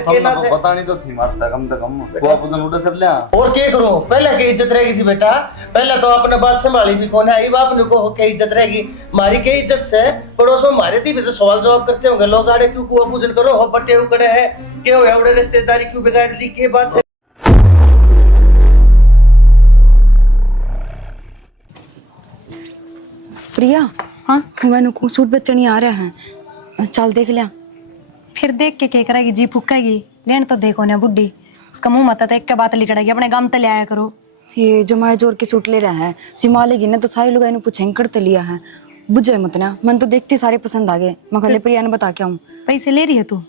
हमने को पता नहीं तो थी मारता कम से कम को अपन उड़े कर लिया और क्या करो पहले की इज्जत रहेगी थी बेटा पहले तो आपने बात संभाली भी कौन है बाप ने को क्या इज्जत रहेगी हमारी क्या इज्जत से पड़ोस में हमारे थी भी तो सवाल जवाब करते होंगे लोग आड़े क्यों को पूजन करो हो पट्टे उकड़े है क्यों एवड़े रिश्तेदारी क्यों बिगाड़ दी के बात से प्रिया हाँ मैंने को सूट बेचनी आ रहा है चल देख लिया फिर देख के क्या करेगी जी फूकेगी लेन तो देखो ना बुड्ढी उसका मुंह मत एक के बात लिखड़ेगी अपने गम तले आया करो ये जो मैं जोर के सूट ले रहा है सिमालेगी ना तो सारी लोग इन्हें पूछेंगे करते लिया है बुझे मत ना मन तो देखते सारे पसंद आ गए मैं खाली प्रिया ने बता के आऊँ पैसे ले रही है तू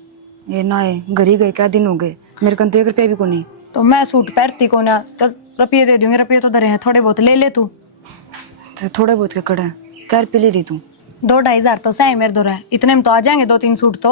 ये ना है घर ही गए क्या दिन हो गए मेरे कन तो 1 रुपया भी को नहीं तो मैं सूट पहनती को ना तो रुपये दे दूंगी रुपये तो धरे हैं थोड़े बहुत ले ले तू तो थोड़े बहुत के कड़ा क्या रुपये ले रही तू 2-2.5 तो सही मेरे दो रहा इतने में तो आ जाएंगे 2-3 सूट तो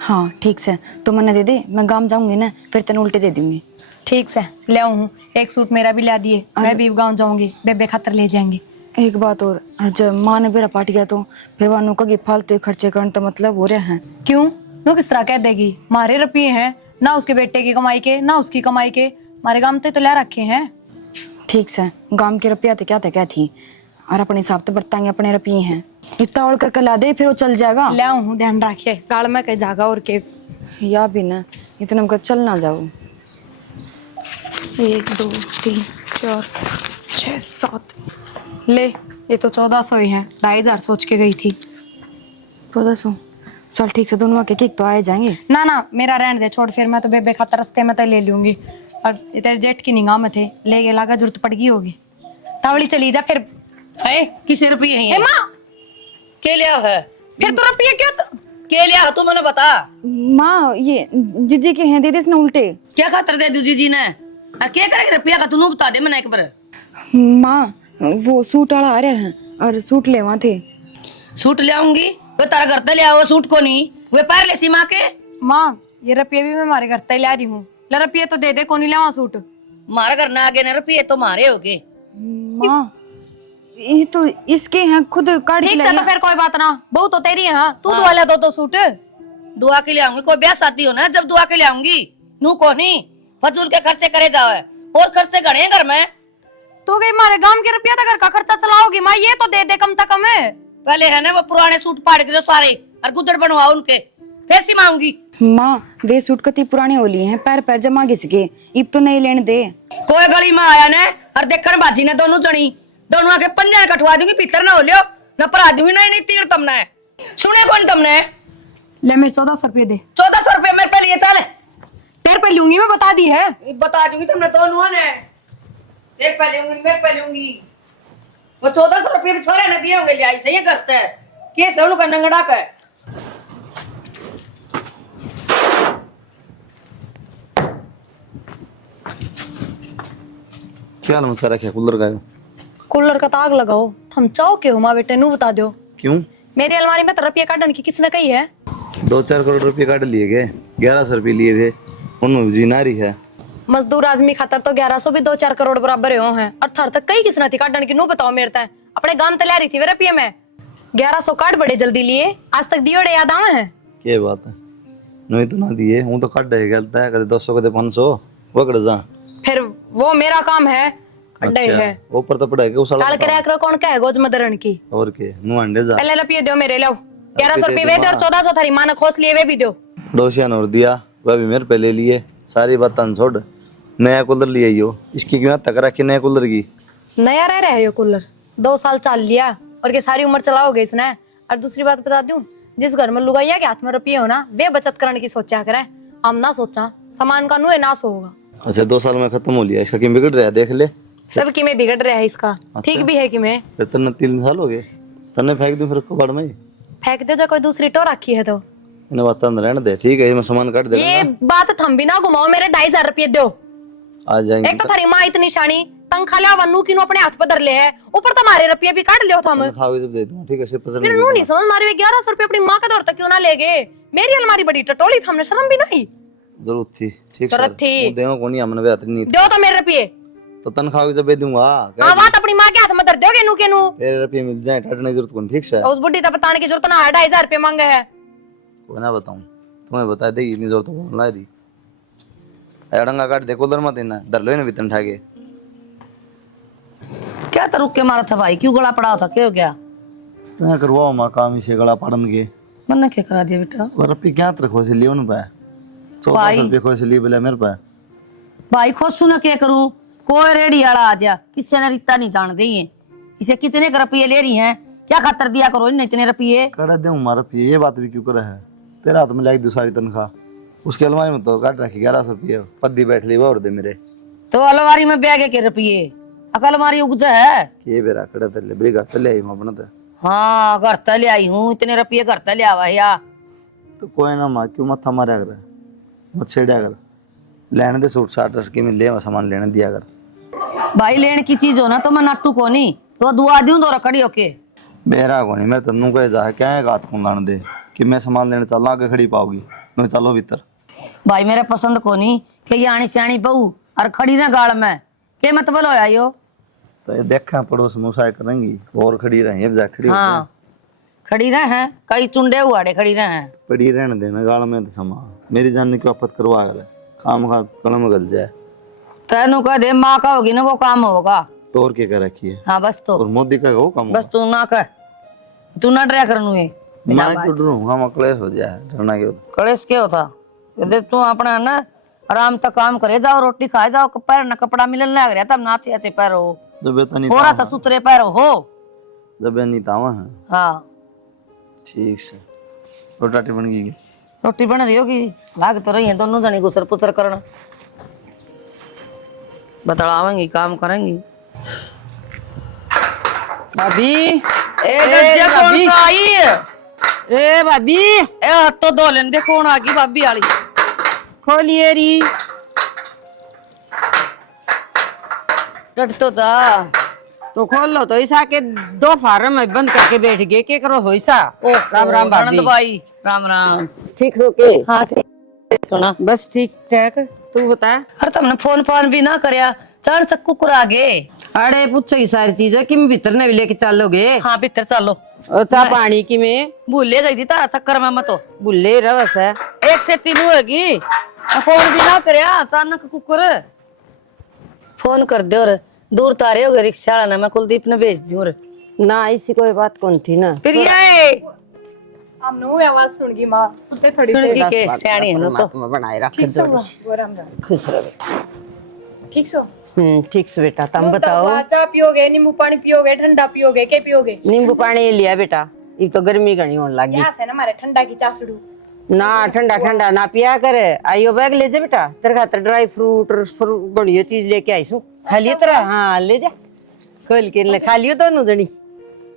हाँ ठीक से तो मन्ना दे दे मैं गाँव जाऊंगी ना फिर तेने उल्टे दे दूंगी ठीक से ले आऊँ एक सूट मेरा भी ला दिए मैं भी गाँव जाऊंगी बेबे खातर ले जाएंगे एक बात और जब माँ ने मेरा पाट गया तो फिर वह नुका की फालतू खर्चे करने तो मतलब हो रहे हैं क्यों वो किस तरह कह देगी मारे रुपये हैं ना उसके बेटे की कमाई के ना उसकी कमाई के हमारे गाँव तो ला रखे हैं ठीक से गांव के रुपया तो क्या थी और अपने हिसाब से बरताएंगे अपने रुपये हैं इतना और करके ला दे फिर वो चल जाएगा ले आऊँ ध्यान रखिए गाड़ में कहीं जागा और के या भी ना इतना में चल ना जाओ 1 2 3 4 6 7 ले ये तो 1400 ही है 2500 सोच के गई थी 1400 चल ठीक से दोनों के केक तो आए जाएंगे ना ना मेरा रहने दे छोड़ फिर मैं तो बेबे खातर रास्ते में तो ले लूंगी और तेरे जेठ की निगाह में थे ले के लागा जरूरत पड़ गई होगी तावड़ी चली जा फिर है किसे रुपये है माँ के लिया है फिर तो रुपये क्यों के लिया तू मैंने बता माँ ये जीजी के हैं दे दे इसने उल्टे क्या खातर दे दू जी ने क्या करेगा रुपया का तू बता दे मैंने एक बार माँ वो सूट वाला आ रहे हैं और सूट ले वहाँ थे सूट ले आऊंगी वो तारा घर ते ले आओ सूट को नहीं वे पैर ले सीमा के माँ ये रुपये भी मैं हमारे घर तक ला रही हूँ ला रुपये तो दे दे कौन ही लावा सूट मारा घर ना आगे ना रुपये तो मारे होगे माँ ये तो इसके हैं खुद काट ठीक से तो फिर कोई बात ना बहुत तो तेरी है हाँ तू दुआ ले दो सूट दुआ के लिए आऊंगी कोई ब्याह शादी हो ना जब दुआ के लिए आऊंगी नू को नहीं फजूल के खर्चे करे जाओ है और खर्चे गणे हैं घर में तू गई मारे गांव के रुपया तो घर का खर्चा चलाओगी माँ ये तो दे दे कम तक हमें पहले है ना वो पुराने सूट फाड़ के जो सारे और गुदड़ बनवाओ उनके फिर सी मांगूंगी माँ वे सूट कती पुराने होली हैं पैर पैर जमा घिसके इब तो नहीं लेने दे कोई गली में आया ने और देखन बाजी ने दोनों जनी दोनों आके पंजे कटवा दूंगी पितर ना हो लियो न परा दूंगी नहीं तीर तुमने सुने कौन तुमने ले मेरे 1400 रुपये दे 1400 रुपये मेरे पे लिए चल तेरे पे लूंगी मैं बता दी है बता दूंगी तुमने दोनों ने एक पे लूंगी मैं पे लूंगी वो 1400 रुपये भी छोरे ने दिए होंगे लिया सही है करते है कैसे उनका नंगड़ा का क्या मसा रखे कूलर का कूलर का ताग लगाओ थम चाहो के हो माँ बेटे नू बता दो क्यों मेरी अलमारी में तो रुपये काटने की किसने कही है 2-4 करोड़ रुपए काट लिए गए 1100 रुपये लिए थे उनमें जीनारी है मजदूर आदमी खातर तो 1100 भी 2-4 करोड़ बराबर हो हैं और थर तक कई किसने थी काटने की नू बताओ मेरे तय अपने गांव तले रही थी वे रुपये में 1100 काट बड़े जल्दी लिए आज तक दियोड़े याद आवे हैं क्या बात है नहीं तो ना दिए हूं तो काट दे गलता है कदे 200 कदे 500 पकड़ जा फिर वो मेरा काम है अड्डे है ऊपर तो पढ़ाई के उसाला लाल करे करो कौन का है गोज मदरन की और के नु अंडे जा पहले रुपये दो मेरे लो 1100 रुपये वे दो और 1400 थारी मां ने खोस लिए वे भी दो डोशियान और दिया वह भी मेरे पे ले लिए सारी बातें छोड़ नया कूलर लिए यो इसकी क्यों तक रखी नया कूलर की नया रह रहा है ये कूलर 2 साल चल लिया और के सारी उम्र चलाओगे इसने और दूसरी बात बता दूं जिस घर में लुगाइया के हाथ में रुपये हो ना वे बचत करने की सोचा करे हम ना सोचा सामान का नुए नाश होगा अच्छा 2 साल में खत्म हो लिया इसका क्यों बिगड़ रहा है देख ले सब की में बिगड़ रहा है इसका ठीक भी है कि मैं फिर तन्ने 3 साल हो गए तन्ने फेंक दूं फिर कबाड़ में फेंक दे जो कोई दूसरी टो रखी है तो इन्हें बात रहने दे ठीक है मैं सामान काट दे ये बात थम भी ना घुमाओ मेरे 2500 रुपये दो आ जाएंगे एक तो थारी माँ इतनी शानी तंखा लिया वन्नू की अपने हाथ पर धर ले है ऊपर तुम्हारे रुपये भी काट लियो थम खाओगे जब दे दूंगा ठीक है सिर्फ पसंद फिर नू नहीं समझ मारे 1100 रुपये अपनी माँ का दौर तक क्यों ना ले गए मेरी अलमारी बड़ी टटोली थमने शर्म भी नहीं जरूरत थी ठीक जरूरत थी देओ कोनी हमने बेहतर नहीं दो तो मेरे रुपये तो तनख्वाह की जब दे दूंगा हाँ बात अपनी माँ के हाथ में धर दोगे नू के नू तेरे रुपये मिल जाए टाटने की जरूरत कौन ठीक से उस बुढ़ी तो बताने की जरूरत ना 2500 रुपये मांगे है कोई ना बताऊं तुम्हें बता देगी इतनी जरूरत कौन ला दी एडंगा काट दे कूलर मत इना धर लो इन बितन ठाके। क्या तो रुक के मारा था भाई, क्यों गला पड़ा था, क्या हो गया? तो करवाओ मां काम इसे गला पड़न के मैंने क्या करा दिया बेटा? और रुपये क्या रखो से लियो न पे 1400 रुपये खो से लिए बोला मेरे पे। भाई खुद सुना क्या करूं, कोई रेडी वाला आ जा, किससे ने रिश्ता नहीं जान देंगे, इसे कितने का रुपये ले रही हैं, क्या खातर दिया करो इन इतने रुपये? कड़ा दे मारा रुपये, ये बात भी क्यों करे है? तेरा हाथ में लाई दूसरी तनख्वाह, उसके अलमारी में तो काट रखी 1100 रुपये, पद्दी बैठ ली वो और दे मेरे। तो अलमारी में बैग के रुपये, अकल अलमारी उग जा है। ये बेरा कड़ा तले ब्रेगा तले आई अपना तो। हाँ घर तले आई हूँ, इतने रुपये घर तले आवा या। तो कोई ना माँ क्यों मत मारा कर, मत छेड़ा कर, लेने दे सूट साट रस के मिल ले सामान लेने दिया कर। भाई लेने की चीज हो ना तो मैं नाटू को नहीं तो दुआ दूं दो रखड़ी होके। मेरा को नहीं, मैं तन्नू कह जा क्या है गात को लाने दे कि मैं सामान लेने चल आगे खड़ी पाऊगी, मैं चलो भीतर। भाई मेरे पसंद को नहीं कि ये आनी सियाणी बहू और खड़ी ना गाल में, के मत बोलो आयो। तो ये देखा पड़ोस मुसाय करेंगी और खड़ी रही है खड़ी हाँ खड़ी रहे हैं, कई चुंडे हुआड़े खड़ी रहे हैं। पड़ी रहने देना गाल में तो समा मेरी जानने की आपत करवा कर काम खा कलम गल जाए। तेनू कह दे माँ का होगी ना वो काम होगा। तो और क्या कर रखी है? हाँ बस तो और मोदी का वो काम बस तू ना कह, तू ना डरा करनू है। मैं तो डरूंगा मकलेश हो जाए डरना क्यों? कलेश क्या होता, दे तू अपना ना आराम तक काम करे जाओ, रोटी खाए जाओ, पैर ना कपड़ा मिलने लग रहा तब नाचे अच्छे पैर हो, जब नहीं थोड़ा था सुतरे पैर हो। जब नहीं तावा है। हाँ ठीक से रोटी बन गई, रोटी बन रही होगी, लाग तो रही है दोनों जनी गुसर पुसर करना, बतलावेंगी काम करेंगी। भाभी भाभी आई ए भाभी ए हाथ तो धो लेने दे, कौन आ गई भाभी वाली? खोलिए री डट तो जा तो खोल लो। तो ऐसा के दो फार्म में बंद करके बैठ गए, के करो हो ऐसा? राम राम भाभी। आनंद भाई राम राम। ठीक हो के? हाँ ठीक सुना बस ठीक ठाक, तू बता। अरे तुमने फोन फोन भी ना करया, चार चक्कू कुरा गे। अरे पूछो ये सारी चीजें कि मैं भीतर नहीं लेके चलोगे? हाँ भीतर चलो। और चा पानी की मैं भूले गई थी तारा चक्कर में, मत बुल्ले रवस है। 1 से 3 होगी, फोन भी ना करया, अचानक कुकर फोन कर दे और दूर तारे हो गए रिक्शा वाला ना, मैं कुलदीप ने भेज दी और ना ऐसी कोई बात कौन थी ना। फिर ये हमने आवाज सुन गई माँ, सुनते थोड़ी सुन की के सियाणी है ना तो तुम्हें बनाए रख ठीक सो वो राम राम। खुश रहो बेटा। ठीक सो ठीक से बेटा, तुम बताओ। चाय पियोगे, नींबू पानी पियोगे, ठंडा पियोगे, क्या पियोगे? नींबू पानी लिया बेटा, ये तो गर्मी घनी होने लगी। यहाँ से ना हमारे ठंडा की चासड़ू ना ठंडा ठंडा ना पिया करे। आइयो बैग ले जा बेटा, तेरे खातर ड्राई फ्रूट और बढ़िया चीज लेके आई सू, खा लियो तेरा। हाँ ले जा, खोल के ले खा लियो दोनों जनी।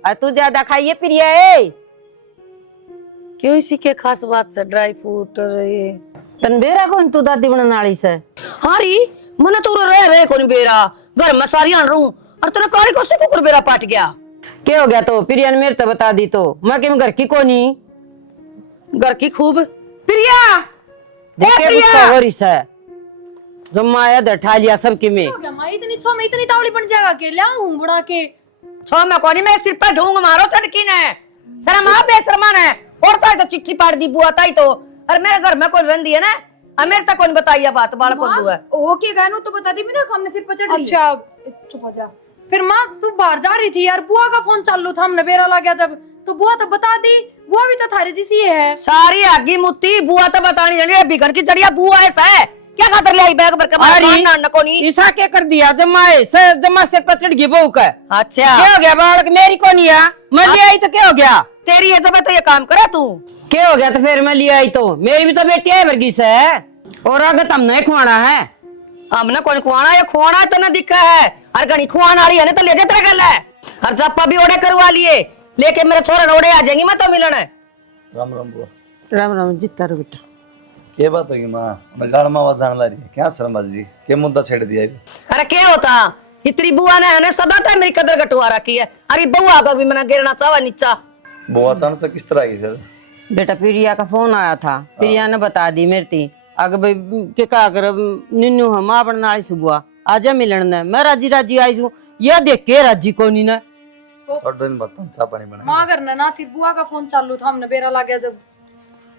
और तू ज्यादा खाइए प्रिया है। क्यों इसी के खास बात से ड्राई फ्रूट और ये तन बेरा कौन तू दादी बनने वाली से? हारी मने तो रह कौन बेरा घर में सारी आन रहूं और तेरा कारी को से कुकर बेरा पाट गया। क्या हो गया? तो प्रिया ने मेरे तो बता दी, तो मैं कि घर की कोनी घर की खूब प्रिया हो रही से जो माया दठा लिया सबके में। हो गया माँ, इतनी छो में इतनी तावड़ी बन जाएगा के लिया हूँ बना के। छो में कोनी मैं सिर पे ढूंग मारो चटकी ने, शर्म आ बेशर्मा ने, और ताई तो चिट्ठी पाड़ दी बुआ ताई तो, और मेरे घर में कोई रंदी है ना, और मेरे तक कौन बताइए बात बाल को दुआ। ओके गानो तो बता दी ना, हमने सिर पर चढ़ ली। अच्छा चुप हो जा। फिर माँ तू बाहर जा रही थी यार, बुआ का फोन चालू था, हमने बेरा लग गया जब, तो बुआ तो बता दी, बुआ भी तो थारी जैसी है। सारी आगी मुत्ती बुआ तो बतानी जानी, बिगड़ की जड़िया बुआ ऐसा है क्या खातर ले आई बैग भर के मार ना कोनी। ईसा क्या कर दिया? जमा से पचड़ गई बहू का। अच्छा क्या हो गया? बालक मेरी को नहीं आ, मैं ले आई तो क्या हो गया? तेरी है जब तो ये काम करा तू, क्या हो गया? तो फिर मैं ले आई तो मेरी भी तो बेटी है वर्गीस है, और अगर तुम नहीं खुआना है हमने कौन खुआना, ये खुआना तो ना दिखा है, और घनी खुआना वाली है ना तो ले जा तेरा गल है, और जप्पा भी ओढ़े करवा लिए, लेके मेरे छोरा ओढ़े आ जाएंगी मैं तो मिलने। राम राम बुआ। राम राम जीता रो बेटा। क्या बात होगी माँ? गाड़ में आवाज जान ला रही है क्या? शर्म बाज रही क्या मुद्दा छेड़ दिया? अरे क्या होता, इतनी बुआ ने सदा तक मेरी कदर घटवा रखी है, अरे बुआ को भी मैंने गिरना चाहा नीचा। बुआ अचानक से किस तरह की फिर? बेटा प्रिया का फोन आया था, प्रिया ने बता दी मेरे ती अगर भाई के का कर निन्नू हम अपने नाली सुबह आजा मिलन ने, मैं राजी राजी आई हूं, यह देख के राजी को नहीं ना छोड़ दिन बता चा पानी बना। माँ करना ना थी, बुआ का फोन चालू था, हमने बेरा लग गया जब।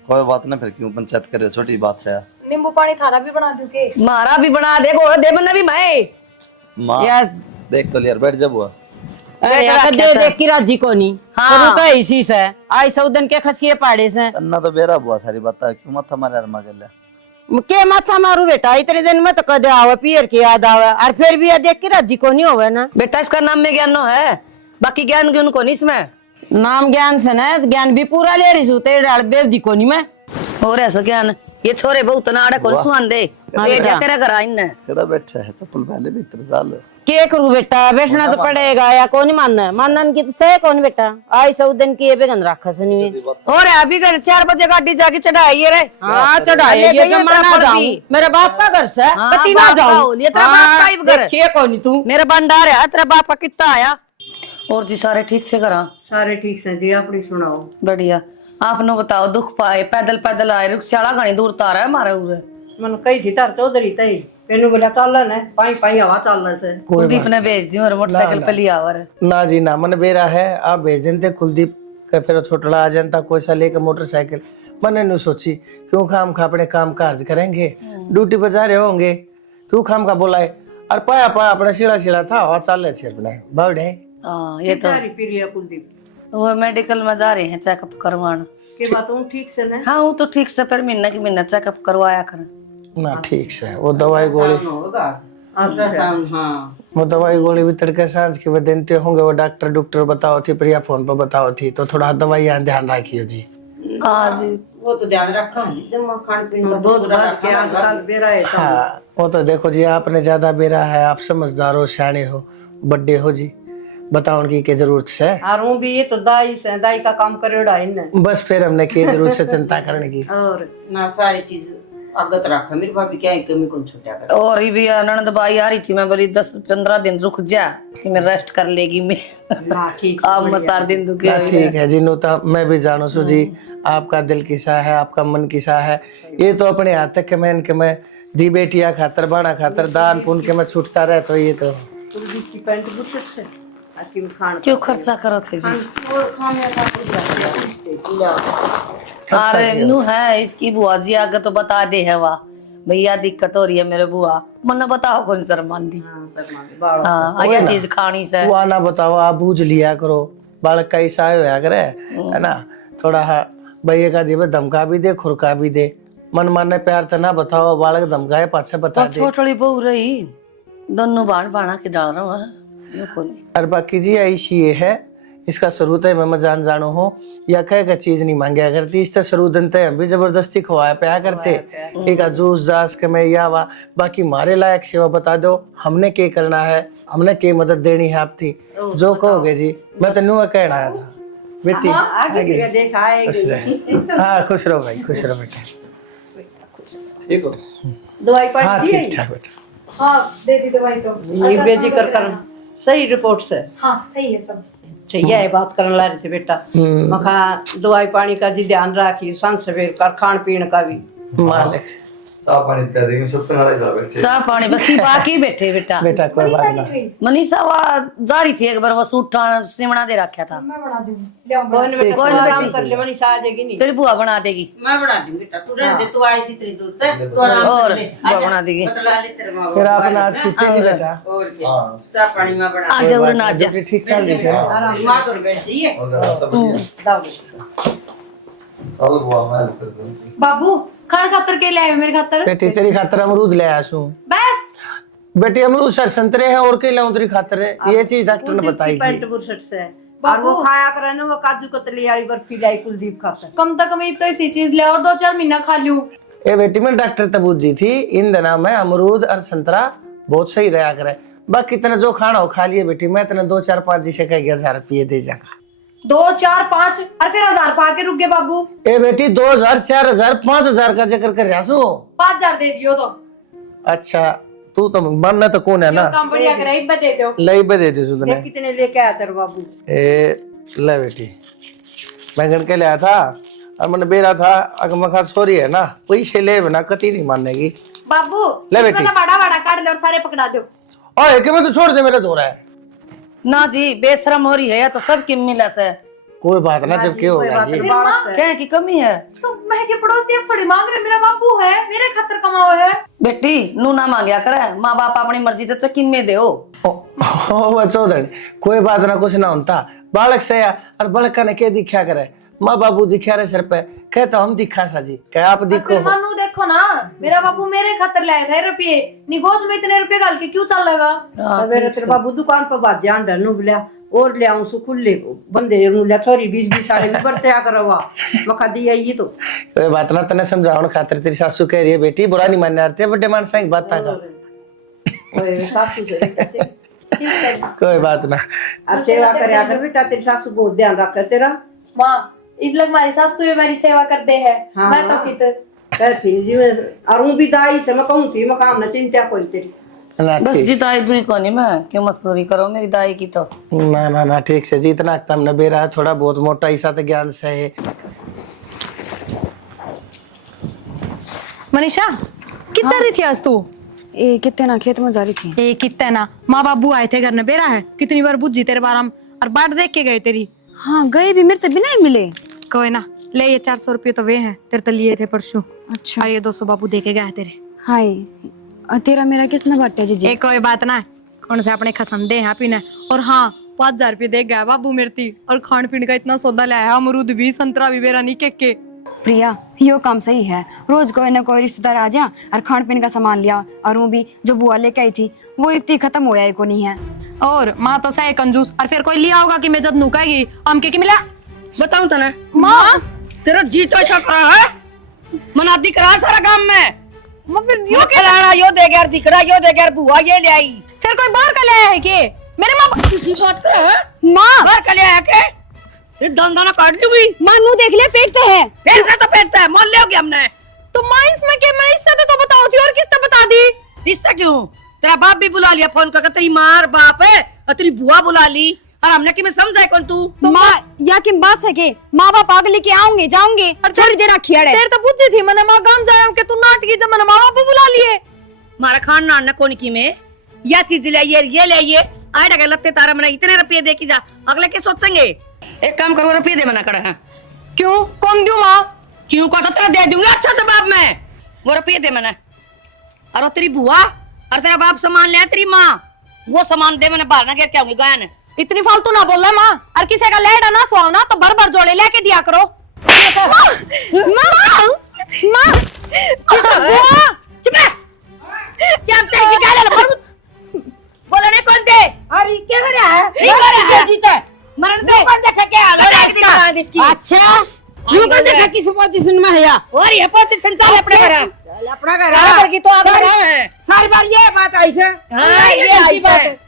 कोई बात ना, फिर क्यों पंचायत करे, छोटी बात से। नींबू पानी थारा भी बना दूं के? मारा भी बना दे, घोड़ा दे बना भी मैं। माँ यार देख तो लिया, बैठ जा बुआ। अरे यार दे देख की राजी को नहीं। हाँ। शुरू तो इसी से आई सौदन के खसिए पाड़े से अन्ना तो बेरा बुआ सारी बता, क्यों मत हमारे अरमा कर ले। के माथा मारू बेटा, इतने दिन में तो कदे आवे पियर की याद आवे, और फिर भी देख के राजी को नहीं होवे ना। बेटा इसका नाम में ज्ञानो है, बाकी ज्ञान गुण को नहीं इसमें। नाम ज्ञान से ना, ज्ञान भी पूरा ले रही सूते डाल बेवदी को नहीं मैं। हो रहा है ज्ञान, ये छोरे बहुत नाड़ा को सुन दे, ये जा तेरा घर आइन। केड़ा बैठा है चप्पल पहले भी 3 साल। के करू बेटा, बैठना तो पड़ेगा या कौन मानना, मानना की तो सही कौन बेटा। आई सौदन की ये बेगन रखा से नहीं हो रहा है अभी घर 4 बजे गाड़ी जाके चढ़ाई रे। हाँ चढ़ाइए, ये माना जाऊं मेरे बाप का घर से कति ना जाऊं। ये तेरा बाप का ही घर। के कौन तू मेरा भंडार है, तेरा बाप का कितना आया। और जी सारे ठीक थे घर? सारे ठीक से जी, अपनी सुनाओ। बढ़िया। आपने बताओ, दुख पाए पैदल पैदल आए, रिक्शाला घनी दूर तारा है हमारे उरे। मन कई थी तार चौधरी तई तेनु बोला चलन है, पाई पाई हवा चलने से कुलदीप ने भेज दी और मोटरसाइकिल पे लिया और ना जी ना, मन बेरा है आप भेज देते कुलदीप का, फिर छोटड़ा आ जनता कोई सा लेकर मोटरसाइकिल। मैंने नहीं सोची क्यों खाम खा अपने काम कार्य करेंगे, ड्यूटी पर जा रहे होंगे, क्यों खाम का बोलाए। और पाया पाया अपना शिला शिला था और चल रहे थे अपने बड़े। ये तो कुलदीप वो मेडिकल में जा रहे हैं चेकअप करवाना। के बात हूं ठीक से ना? हाँ वो तो ठीक से, पर महीना की महीना चेकअप करवाया कर ना। ठीक से वो दवाई गोली अल्ट्रासाउंड। हाँ वो दवाई गोली भी तड़के सांझ के वो देते होंगे, वो डॉक्टर बताओ थी, प्रिया फोन पर बताओ थी, तो थोड़ा दवाई ध्यान रखियो जी। हाँ जी वो तो ध्यान रखा जी, जमा खान पीन का दूध बढ़ के आजकल बेरा है। हाँ वो तो देखो जी, आपने ज्यादा बेरा है, आप समझदार हो, सियाने हो, बड्डे हो जी, बताओ उनकी क्या जरूरत है। और वो भी ये तो दाई से, दाई का काम करेड़ा इन बस फिर हमने की जरूरत से चिंता करने की। और ना सारी चीज अगत रखा, मेरी भाभी क्या कमी कौन छुट्या कर। और ये भी ननद बाई आ रही थी, मैं बोली 10-15 दिन रुक जा कि मैं रेस्ट कर लेगी मैं। ना ठीक आप में 4 दिन दुखी ना ठीक है जी, नो तो मैं भी जानू सो जी, आपका दिल किसा है, आपका मन किसा है, ये तो अपने हाथ तक के मैं दी बेटिया खातर बाणा खातर दान पुण्य के मैं छूटता रहे, तो ये तो कुलदीप की पैंट बुशर्ट से आखिर खान क्यों खर्चा करो थे जी। और खाने का कुछ अरे नू है इसकी बुआ जी आगे तो बता दे है वाह भैया दिक्कत हो रही है मेरे बुआ, मन बताओ कौन शर्मान दी। हाँ यह चीज खानी से वो आना बताओ, आप बूझ लिया करो, बालक का ईसा होया करे है ना, थोड़ा भैया का जीव धमका भी दे, खुरका भी दे, मन माने प्यार तो ना बताओ, बालक धमकाए पाछे बता दे। छोटी बहू रही, दोनों बाण बाणा के डाल रहा हूँ। और बाकी जी ऐसी ये है, इसका शुरू है मैं जानो हो या कह का चीज नहीं मांगया करती, इसका शुरू दिन तय हम भी जबरदस्ती खवाया पाया करते, एक जूस जास के मैं या वा, बाकी मारे लायक सेवा बता दो, हमने क्या करना है, हमने क्या मदद देनी है आपकी, जो कहोगे जी। मैं तो न्यू कहना आया था बेटी, हाँ खुश रहो भाई, खुश रहो बेटा, ठीक हो? दवाई हाँ पानी दी ठीक ठाक बेटा। हाँ दे दी दवाई तो। ये बेजी कर सही रिपोर्ट से हाँ सही है सब। चाहिए है बात करने ला रहे थे बेटा, मखा दवाई पानी का जी ध्यान रखी, सांझ सवेर कर खान पीन का भी मालिक चाह पानी पिला देंगे, सत्संग वाले जा बैठे। चाह पानी बस ही बाकी बैठे बेटा। बेटा कोई बात ना, मनीषा वहाँ जा रही थी, एक बार वो सूट सिमड़ा दे रखा था। मैं बना दूंगी, ले आऊंगी। कौन बेटा कौन आराम बेटी? कर ले, मनीषा आ जाएगी नहीं, तेरी बुआ बना देगी। मैं बना दूंगी बेटा, तू रह दे, तू आई सी इतनी दूर तक, तू आराम और कर ले, बुआ बना देगी। बतला ले तेरे माँ फिर बाप अपना छुट्टी नहीं बेटा, और क्या चाय पानी में बना आ जरूर ना जा। बेटी ठीक चल रही है। आराम माँ दूर बैठ जाइए और सब बढ़िया। चलो बुआ मैं हेल्प कर दूंगी। बाबू खाना खातर के ले आए हो मेरे खातर? बेटी तेरी खातर अमरूद ले आया हूँ बस बेटी, अमरूद सर संतरे हैं और के लाऊं तेरी खातर है, ये चीज डॉक्टर ने बताई थी। पैंट बुशर्ट से और वो खाया करे ना, वो काजू कतली वाली बर्फी लाई कुलदीप खातर। कम से कम एक तो ऐसी चीज ले और 2-4 महीना खा लूं। ये बेटी में डॉक्टर तबूत जी थी, इन दिनों में अमरूद और संतरा बहुत सही रहा करे, बाकी तेने जो खाना हो खा लिए बेटी, मैं तेने 2-4-5 जी से 1000 रुपये दे जाऊंगा। 2-4-5 और फिर 1000 पा के रुक गए बाबू। ए बेटी 2000 4000 5000 का जिक्र कर रहा सू। 5000 दे दियो तो। अच्छा तू तो बनना तो कौन है ना, काम बढ़िया करे एक दे दो। लई पे दे दी तूने। कितने लेके आया तेरे बाबू? ए ले बेटी, मैं गण के लाया था और मैंने बेरा था, अगर मखा छोरी है ना, पैसे ले बिना कति नहीं मानेगी। बाबू ले इसमें बेटी। ना बड़ा काट दे और सारे पकड़ा दो। ओए कि मैं तो छोड़ दे, मेरे दो रहा है। ना जी बेशरम हो रही है या तो सब की मिला से, कोई बात ना, जब क्या होगा जी। क्या की कमी है? तो मैं के पड़ोसी अब थोड़ी मांग रहे, मेरा बापू है, मेरे खातर कमाओ है। बेटी नू ना मांगया करे, माँ बाप अपनी मर्जी से चकिन में दे ओ चौधरी, कोई बात ना, कुछ ना होता। बालक से और बालक का ने के दिखा करे, माँ बाबू दिखा रहे सर पे, कहे तो हम दिखा सा जी, कहे आप दिखो। मानू देखो ना, मेरा बापू मेरे खातर लाए थे रुपये, निगोज में इतने रुपये गाल के क्यों चल लगा। सवेरे तेरे बाबू दुकान पर बात जान डरनु बोलिया और ले आऊं सुकुल्ले को बंदे नु ले छोरी 20-20 साल भी बरते आ करवा मखा दिया ये तो। कोई बात ना, तने समझाउन खातिर तेरी सासू कह रही है बेटी, बुरा नहीं मानने आते बड़े मानसा की बात का। ओए सासू से ठीक है कोई बात ना। अब सेवा करे आकर बेटा, तेरी सासू बहुत ध्यान रखते तेरा। माँ इब लग हमारी सासू हमारी सेवा करते हैं। हाँ, मैं तो कित कहती जी और भी दाई से मैं कहूं थी, मैं काम ना चिंता कोई तेरी। ना बस ठीक। जी दाई दुई कोनी मैं क्यों मसूरी करो मेरी दाई की तो। ना ना ना ठीक से जी, इतना तुमने बेरा थोड़ा बहुत मोटा ही साथ ज्ञान से है। मनीषा कित जा रही थी आज तू? ए कितने ना खेत में जा रही थी। ए कितने ना, माँ बाबू आए थे घर में, बेरा है कितनी बार बुझी तेरे बारे में और बाट देख के गए तेरी। हाँ गए भी, मेरे तो बिना ही मिले। कोई ना, ले ये 400 रुपये तो वे हैं तेरे तो लिए थे परसों। अच्छा और ये 200 बाबू दे के गए तेरे। हाय तेरा मेरा किसने बांटे जी? एक कोई बात ना, कौन से अपने खसम दे यहाँ पीने। और हाँ 5000 रुपये दे गया बाबू मेरती, और खान पीने का इतना सौदा लाया, अमरूद भी संतरा भी बेरा नहीं के। प्रिया यो काम सही है, रोज कोई ना कोई रिश्तेदार आ जा और खान पीने का सामान लिया, और वो भी जो बुआ लेके आई थी वो इतनी खत्म हो जाए को नहीं है। और माँ तो सही कंजूस, और फिर कोई लिया होगा कि मैं जब नुकाएगी हम के मिला। बताऊं तो ना माँ तेरा जी तो ऐसा करा है, मना दिख रहा सारा काम में। फिर यो खिलाना यो दे गया, दिख रहा यो दे गया, बुआ ये ले आई। फिर कोई बाहर का लाया है के? मेरे माँ किसी बात कर है माँ बाहर का ले आया के? ये दाना काट दूंगी। मानू देख ले पेटते है। फिर से तो पेटता है, मोल ले हो गया हमने। तो माँ इसमें के, मैं इससे तो बताओ थी और किसने बता दी? रिश्ता क्यों? तेरा बाप भी बुला लिया फोन करके, तेरी माँ और बाप है और तेरी बुआ बुला ली, और हमने कि मैं समझाए कौन तू? तो माँ या कि बात है के माँ बाप आगे लेके आओगे जाओगे और छोड़ देना खियाड़े। तेरे तो बुझी थी मैंने माँ गांव जाया के तू नाटकी, जब मैंने माँ बाप बुला लिए। मारा खान नान कौन की में या चीज ले आइए, ये ले आइए, आए डगे लगते तारा मना इतने रुपये दे के जा, अगले के सोचेंगे। एक काम करो, रुपये दे मना करा है। क्यों कौन दूं माँ? क्यों को तो तेरा दे दूंगा अच्छा जवाब में, वो रुपये दे मना। और तेरी बुआ और तेरा बाप सामान ले, तेरी माँ वो सामान दे, मैंने बाहर ना क्या आऊंगी गायन। इतनी फालतू ना बोल माँ, और किसी का लेड़ा ना सुहाओ ना तो भर भर जोड़े लेके दिया करो। बोला नहीं कौन दे? अरे क्या हो रहा है? नहीं हो रहा है जीते मरण दे कौन देखा क्या हाल है इसकी? अच्छा यू कौन देखा किस पोजीशन में है या? और ये पोजीशन चल अपने घर अपना घर घर की तो आधा गांव है। सारी बार ये बात आई से। हां ये ऐसी बात है।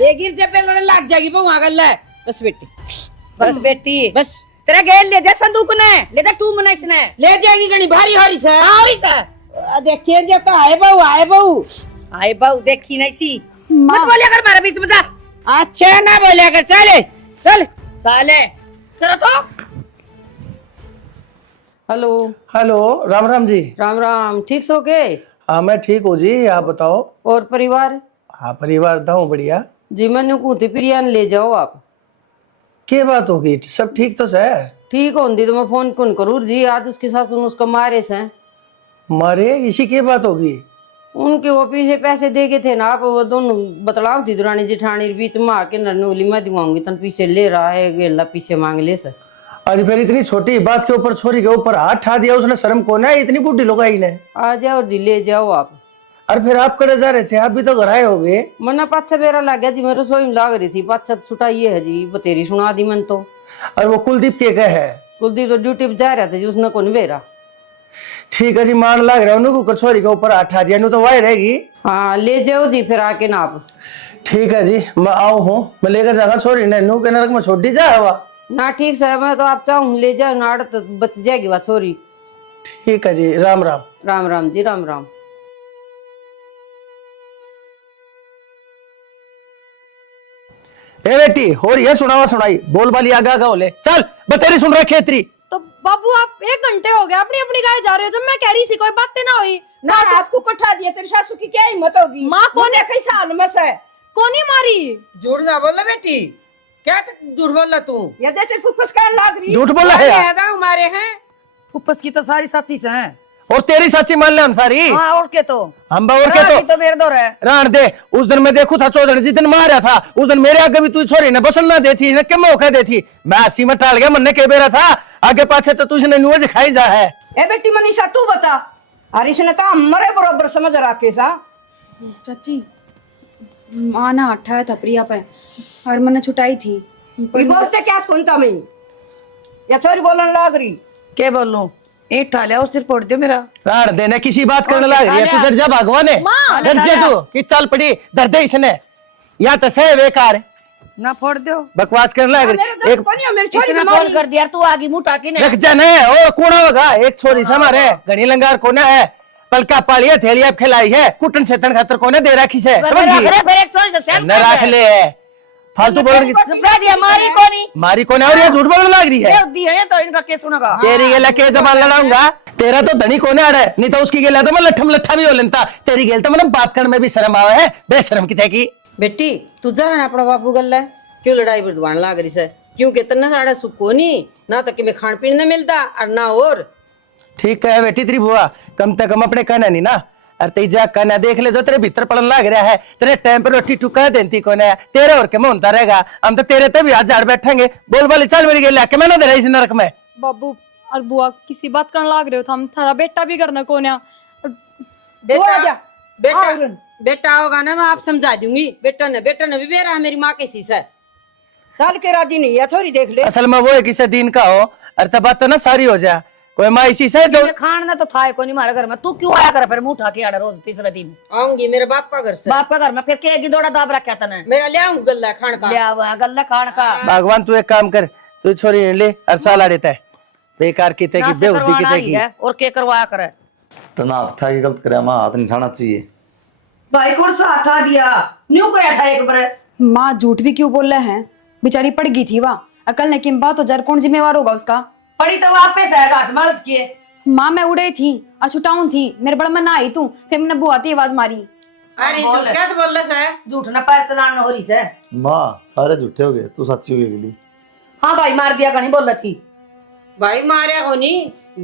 ये गिर जब पे लड़ने लग जाएगी बहु आगल ले। बस बेटी बस बेटी बस तेरा गेल ले जा संदूक ने, ले जा तू मना इसने ले जाएगी गणी भारी हरी से। आओ इसे देखिए जे तो आए बहु आए बहु देखी नहीं सी, मत बोलिया कर मेरे बीच में जा। अच्छा ना बोलिया कर, चले चल साले चलो तो। Hello hello, Ram Ram ji. राम राम, ठीक सो के? हाँ मैं ठीक हूँ जी, आप बताओ। और परिवार? हाँ परिवार दाऊ बढ़िया जी। मैंने कहती प्रियान ले जाओ आप। क्या बात होगी, सब ठीक तो है? ठीक होंगी तो मैं फोन कौन करूँ जी, आज उसके सास उसको मारे से। मारे इसी की बात होगी? उनके वो पीछे पैसे दे के थे ना आप, वो दोनों बतलाव थी दुरानी जेठानी बीच में आके नरनोली मैं दिवाऊंगी तन पीछे ले रहा है, गेला पीछे मांग ले सर। आज फिर इतनी छोटी बात के ऊपर छोरी के ऊपर हाथ ठा दिया उसने, शर्म कौन है? इतनी बुढ़ी लोगाई ने। आ जाओ जी, ले जाओ आप। और फिर आप करे जा रहे थे, आप भी तो घर आए होगे। मना पाछा बेरा लग गया जी, मैं रसोई में लाग रही थी, पाछा छुटाइए है जी, बतेरी सुना दी मन तो। और वो कुलदीप के कहे है? कुलदीप तो ड्यूटी पे जा रहा था जी, उसने कौन बेरा। ठीक है जी, मान लग रहा है उनको छोरी के ऊपर हाथ ठा दिया, नहीं तो वही रहेगी। हाँ ले जाओ जी फिर आके ना आप। ठीक है जी, मैं आओ हूँ, मैं लेकर जाऊंगा छोरी ने, नू के नरक में छोड़ दी जाए हवा ना। ठीक है, मैं तो आप चाहूँ ले जाओ ना, तो बच जाएगी वह छोरी। ठीक है जी, राम राम। राम राम जी, राम राम। ए बेटी, और ये सुनावा सुनाई बोल बाली आगा आगा होले, चल बतेरी सुन रहे खेतरी। तो बाबू आप 1 घंटे हो गए अपनी अपनी गाय जा रहे हो, जब मैं कह रही थी कोई बातें ना हुई ना रात को पठा दिया, तेरी सासू की क्या हिम्मत होगी? माँ कौन है? कैसा हाल में से कौन ही मारी? जोड़ जा बोला बेटी, क्या झूठ बोल रहा तू? ये देते फुफस का लाग रही झूठ बोला है यार। हमारे हैं फुफस की तो सारी साथी से हैं। और तेरी सच्ची मान ले हम सारी। हाँ और के तो हम और के रात की तो मेरे दौर है। रान दे। उस दिन मैं देखू था चौधरी जिस दिन मारा था उस दिन मेरे आगे भी तू छोरी ने बसन ना देती न के मौका देती। मैं 80 में टाल गया मन ने के बेरा था आगे पाछे तो तुझने नुज खाई जा है। ए बेटी मनीषा तू बता अरे इसने तो हमारे बराबर समझ रखे सा। चाची माँ ना अठाया था प्रिया पे और मैंने छुटाई थी। ये बोलते क्या सुनता मैं या छोरी बोलने लाग रही क्या बोलूं एक ठालिया उस सिर फोड़ दियो मेरा। रान देने किसी बात करने लग रही है तू डर जा भगवान है डर जा तू कि चल पड़ी दर्द इसने या तो सह बेकार ना फोड़ दो बकवास करने लग रही एक इसने फोन कर दिया तू आगे मुंह टाकी ने रख जाने ओ कौन होगा एक छोरी से हमारे घनी लंगार कोने है पलका पाली है थैलिया खिलाई है कुटन छेतन खातर कोने दे रखी से समझ गई फिर एक छोरी से सेम न रख ले फालतू बोलने की जुपड़ा दिया मारी कोनी मारी कोने और ये झूठ बोलने लग रही है दी है तो इनका केस सुनेगा। तेरी गेला के जबान लड़ाऊंगा तेरा तो धनी कोने आ रहा है नहीं तो उसकी गेला तो मैं लट्ठम लट्ठा भी हो लेता तेरी गेल तो मैंने बात करने में भी शर्म आवा है बेशरम की थे की बेटी तू जा ना अपना बापू गल्ला क्यों लड़ाई बिड़वान लाग रही से क्योंकि इतना सारा सुखो नहीं ना तक में खान पीन न मिलता और ना और ठीक है बेटी तेरी बुआ कम से कम अपने कहना नहीं ना अरे तेजा कहना देख ले जो तेरे भीतर पड़न लग रहा है तेरे टाइम पर रोटी टुका देती कौन है तेरे और के होता रहेगा हम तो तेरे ते भी आज झाड़ बैठेंगे बोल बोली चल मेरी गेल के मैं ना दे रही इस नरक में। बाबू और बुआ किसी बात करने लाग रहे हो हम थारा बेटा भी करना कौन है। बेटा बेटा बेटा होगा ना मैं आप समझा दूंगी बेटा ने भी बेरा है मेरी माँ के शीशा साल के राजी नहीं है छोरी देख ले असल में वो है किसी दिन का हो अरे तब बात तो ना सारी हो जाए कोई माँ इसी से जो खान ना तो था को नहीं मारे घर में तू क्यों आया कर फिर मुंह उठा के आड़ा रोज तीसरे दिन आऊंगी मेरे बाप का घर से बाप का घर में फिर के दौड़ा दाब रखा था ने मेरा ले आऊंगी गल्ला खान का लिया हुआ गल्ला खान का भगवान तू एक काम कर तू छोरी ले अर साला देता है बेकार की थे की बेहुदी की थे की और के करवाया करे तो ना था कि गलत करे मां हाथ नहीं उठाना चाहिए। भाई कौन सा हटा दिया न्यू कराया था एक बार। माँ झूठ भी क्यों बोल रहे हैं बेचारी पड़ गई थी वहाँ अकल ने किम बात हो जार कौन जिम्मेवार होगा उसका। पड़ी तो वापस है घास मालच किए माँ मैं उड़े थी अछुटाऊं थी मेरे बड़ा मन आई तू फिर मैंने बुआ की आवाज मारी। अरे झूठ क्या तो बोल रहा है झूठ ना पैर चलाना हो रही से मां सारे झूठे हो गए तू सच्ची हो गई। हाँ भाई मार दिया कहीं बोल रही थी भाई मारे होनी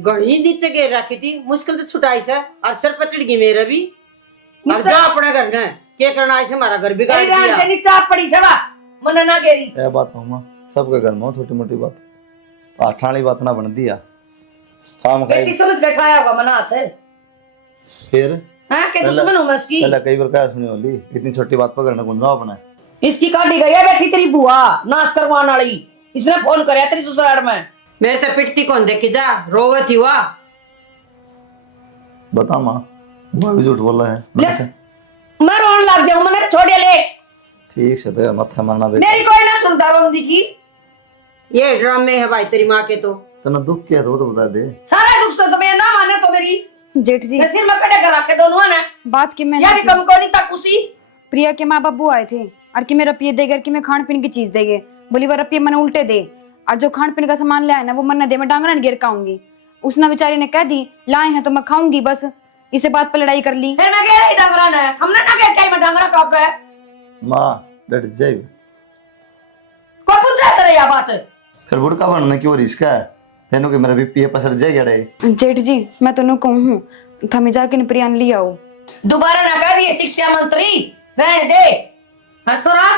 गढ़ी नीचे गिर रखी थी मुश्किल तो छुटाई से और सर पचड़ गई मेरा भी अब जा अपने घर में क्या करना ऐसे हमारा घर बिगाड़ दिया नीचे आप पड़ी से वा मन ना गेरी ए बात हो मां सबके घर में छोटी मोटी बात आठ वाली बात ना बन दिया काम खाई बेटी समझ के खाया होगा मना है फिर हां के दुश्मन हूं मैं इसकी पहले कई बार क्या सुनी होली इतनी छोटी बात पर करना गुंजरा अपना इसकी काटी गई है बैठी तेरी बुआ नाश करवाने वाली इसने फोन करया तेरी ससुराल में मेरे तो पिटती कौन देखी जा रोवे थी हुआ बता मां वो भी झूठ बोल रहा है ले मैं रोने लग जाऊं मैंने छोड़िया ले ठीक से तो मत्था मारना बे मेरी कोई ना सुनता रोंदी की ये ड्रामे है भाई तेरी माँ के तो तना दुख क्या तो बता दे सारा दुख तो मेरा ना माने तो मेरी जेठ जी सिर में कटे कर रखे दोनों ने बात की मैंने या भी कम को नहीं तक उसी प्रिया के माँ बाबू आए थे और कि मेरा रपिये देगा कि मैं खान पीन की चीज देगे बोली वो रपिये मैंने उल्टे दे और जो खान पीने का सामान ले आए ना वो मन दे मैं डांगरा गिर खाऊंगी। उसने बेचारी ने कह दी लाए हैं तो मैं खाऊंगी बस इसे बात पर लड़ाई कर ली। फिर मैं कह रही डांगरा ने हमने ना कह क्या मैं डांगरा का है मां डट जाए को पूछा तेरे या बात फिर बुड़का बनने क्यों रिस्क है फेनो के मेरा बीपी पसर जाएगा रे जेठ जी मैं तो कहूँ हूँ थमी जाके न प्रिया ले आओ दोबारा ना कह दिए शिक्षा मंत्री रहने दे छोरा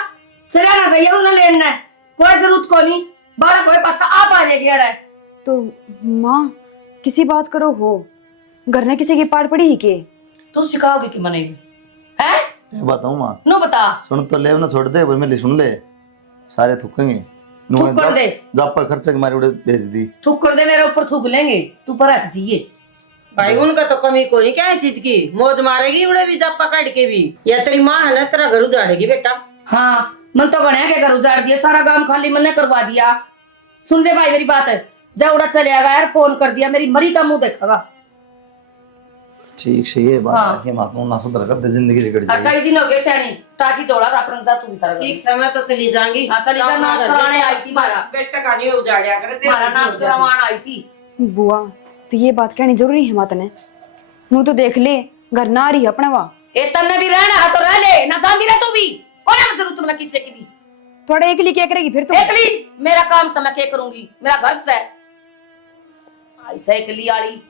चला ना चाहिए उन्हें लेना कोई जरूरत को नहीं बड़ा कोई पासा आप आ जाएगी अरे तो माँ किसी बात करो हो घर ने किसी की पार पड़ी ही के तू सिखाओगी कि मनेगी हैं ये बताऊं मां नो बता सुन तो ले ना छोड़ दे वो मेरी सुन ले सारे थूकेंगे थूक कर दे जब पर खर्चे के मारे उड़े भेज दी थूक कर दे मेरे ऊपर थूक लेंगे तू पर हट जाइए भाई उनका तो कमी को नहीं क्या है चीज की मौज मारेगी उड़े भी जब पकड़ के भी या तेरी माँ है ना तेरा घर उजाड़ेगी बेटा। हाँ मन तो गणिया के घर उजाड़ दिया सारा काम खाली मैंने करवा दिया। सुन ले भाई मेरी बात है जा उड़ा चलेगा यार फोन कर दिया मेरी मरी का मुंह देखेगा। ठीक से ये बात है महात्मा ना सुधर कर दे जिंदगी बिगड़ जाएगी। कई दिन हो गए सैनी टाकी जोड़ा अपन जा तू भी कर ठीक समय तो चली जाएंगी। हां चली जा नाश कराने आई थी मारा बेटा का नहीं उजाड़िया करे तेरा मारा नाश करवाने आई थी। बुआ तो ये बात कहनी जरूरी है माता ने मुँह तो देख ले घर ना रही अपने वहाँ ए तन्ने भी रहना है तो रह ले ना जांदी रह तू भी कौन है जरूरत तुमने किससे की थोड़ा एक लिए क्या करेगी फिर तुम? एकली मेरा काम से मैं क्या करूंगी, मेरा घर से ऐसा एकली आली।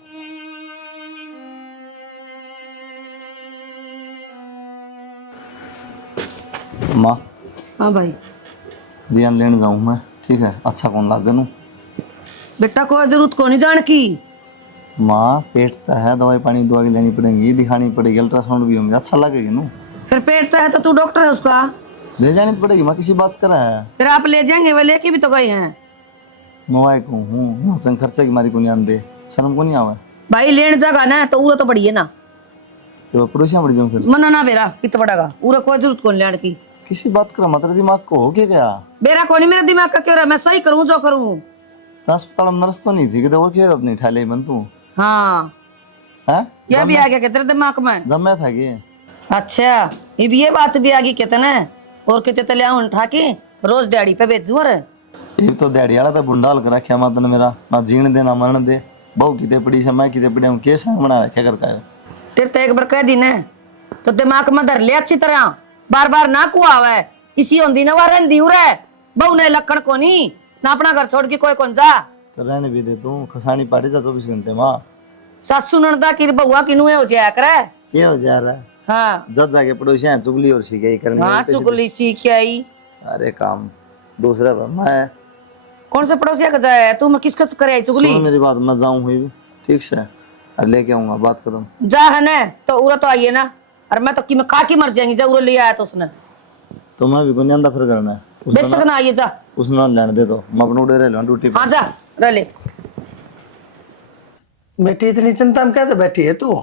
माँ हाँ भाई रियान लेने जाऊँ मैं, ठीक है? अच्छा कौन लागे नू? बेटा कोई जरूरत को नहीं जान की। माँ पेट तो है, दवाई पानी दवा की लेनी पड़ेगी, दिखानी पड़ेगी, अल्ट्रासाउंड भी होंगे, अच्छा लगेगा नू। फिर पेट तो है तो तू डॉक्टर है उसका, ले जानी तो पड़ेगी माँ, किसी बात करा है। फिर आप ले जाएंगे, वो लेके भी तो गए हैं। मोबाइल को हूँ संग खर्चा की मारी को नहीं आंदे, शर्म को नहीं आवे? भाई लेने जागा ना तो उरा तो बड़ी है ना, तो पड़ोसियाँ बढ़ जाऊँ फिर? मना ना बेरा कितना बड़ागा, उरा कोई जरूरत कौन लेने की। किसी बात करा मत, तेरे दिमाग को हो क्या? बेरा को नहीं, मेरा दिमाग का क्यों रहा, मैं सही करूँ जो करूँ। तो अस्पताल में नर्स तो नहीं थी कि और क्या नहीं ठा ले बन तू? हाँ हैं? ये भी आ गया क्या तेरे दिमाग में? जम्मे था कि अच्छा ये भी, ये बात भी आ गई कहते ना, और कहते तले आऊं उठा के रोज डैडी पे भेजू। अरे ये तो दैडी वाला तो बुंडाल कर रखा माता ने मेरा, ना जीण दे ना मरण दे। बहु किते पड़ी से मैं किते पड़ी हूँ, के संग बना रखा कर का? तेरे तो एक बार कह दी ना तो दिमाग में धर ले अच्छी तरह, बार बार ना कुआवे इसी होंदी ना वारन दी उरे बहु ने लखन को नहीं ना, अपना घर छोड़ के कोई कौन जा। तो रहने भी दे तू, खसानी पाड़ी था 24 घंटे माँ। सासू ननदा की बहुआ किनू हो जाया करे। क्या हो जा रहा है? हाँ जब जाके पड़ोसी हैं चुगली और शिकायत करनी। हाँ चुगली सीख आई। अरे काम दूसरा मैं कौन से पड़ोसिया का जाया तू, मैं किसका करे आई चुगली? सुनो मेरी बात, मैं जाऊँ हुई ठीक से, और लेके आऊंगा, बात खत्म। जा है ना तो उरा तो आइए ना, और मैं तो कि मैं खा के मर जाएंगी जा, उरा ले आया तो उसने तो मैं भी गुनिया फिर करना है बेशक ना आइए जा, उसने लेने दे, तो मैं अपने उड़े रह लूँ ड्यूटी पे। हाँ जा रह ले। बेटी इतनी चिंता में कैसे बैठी है तू?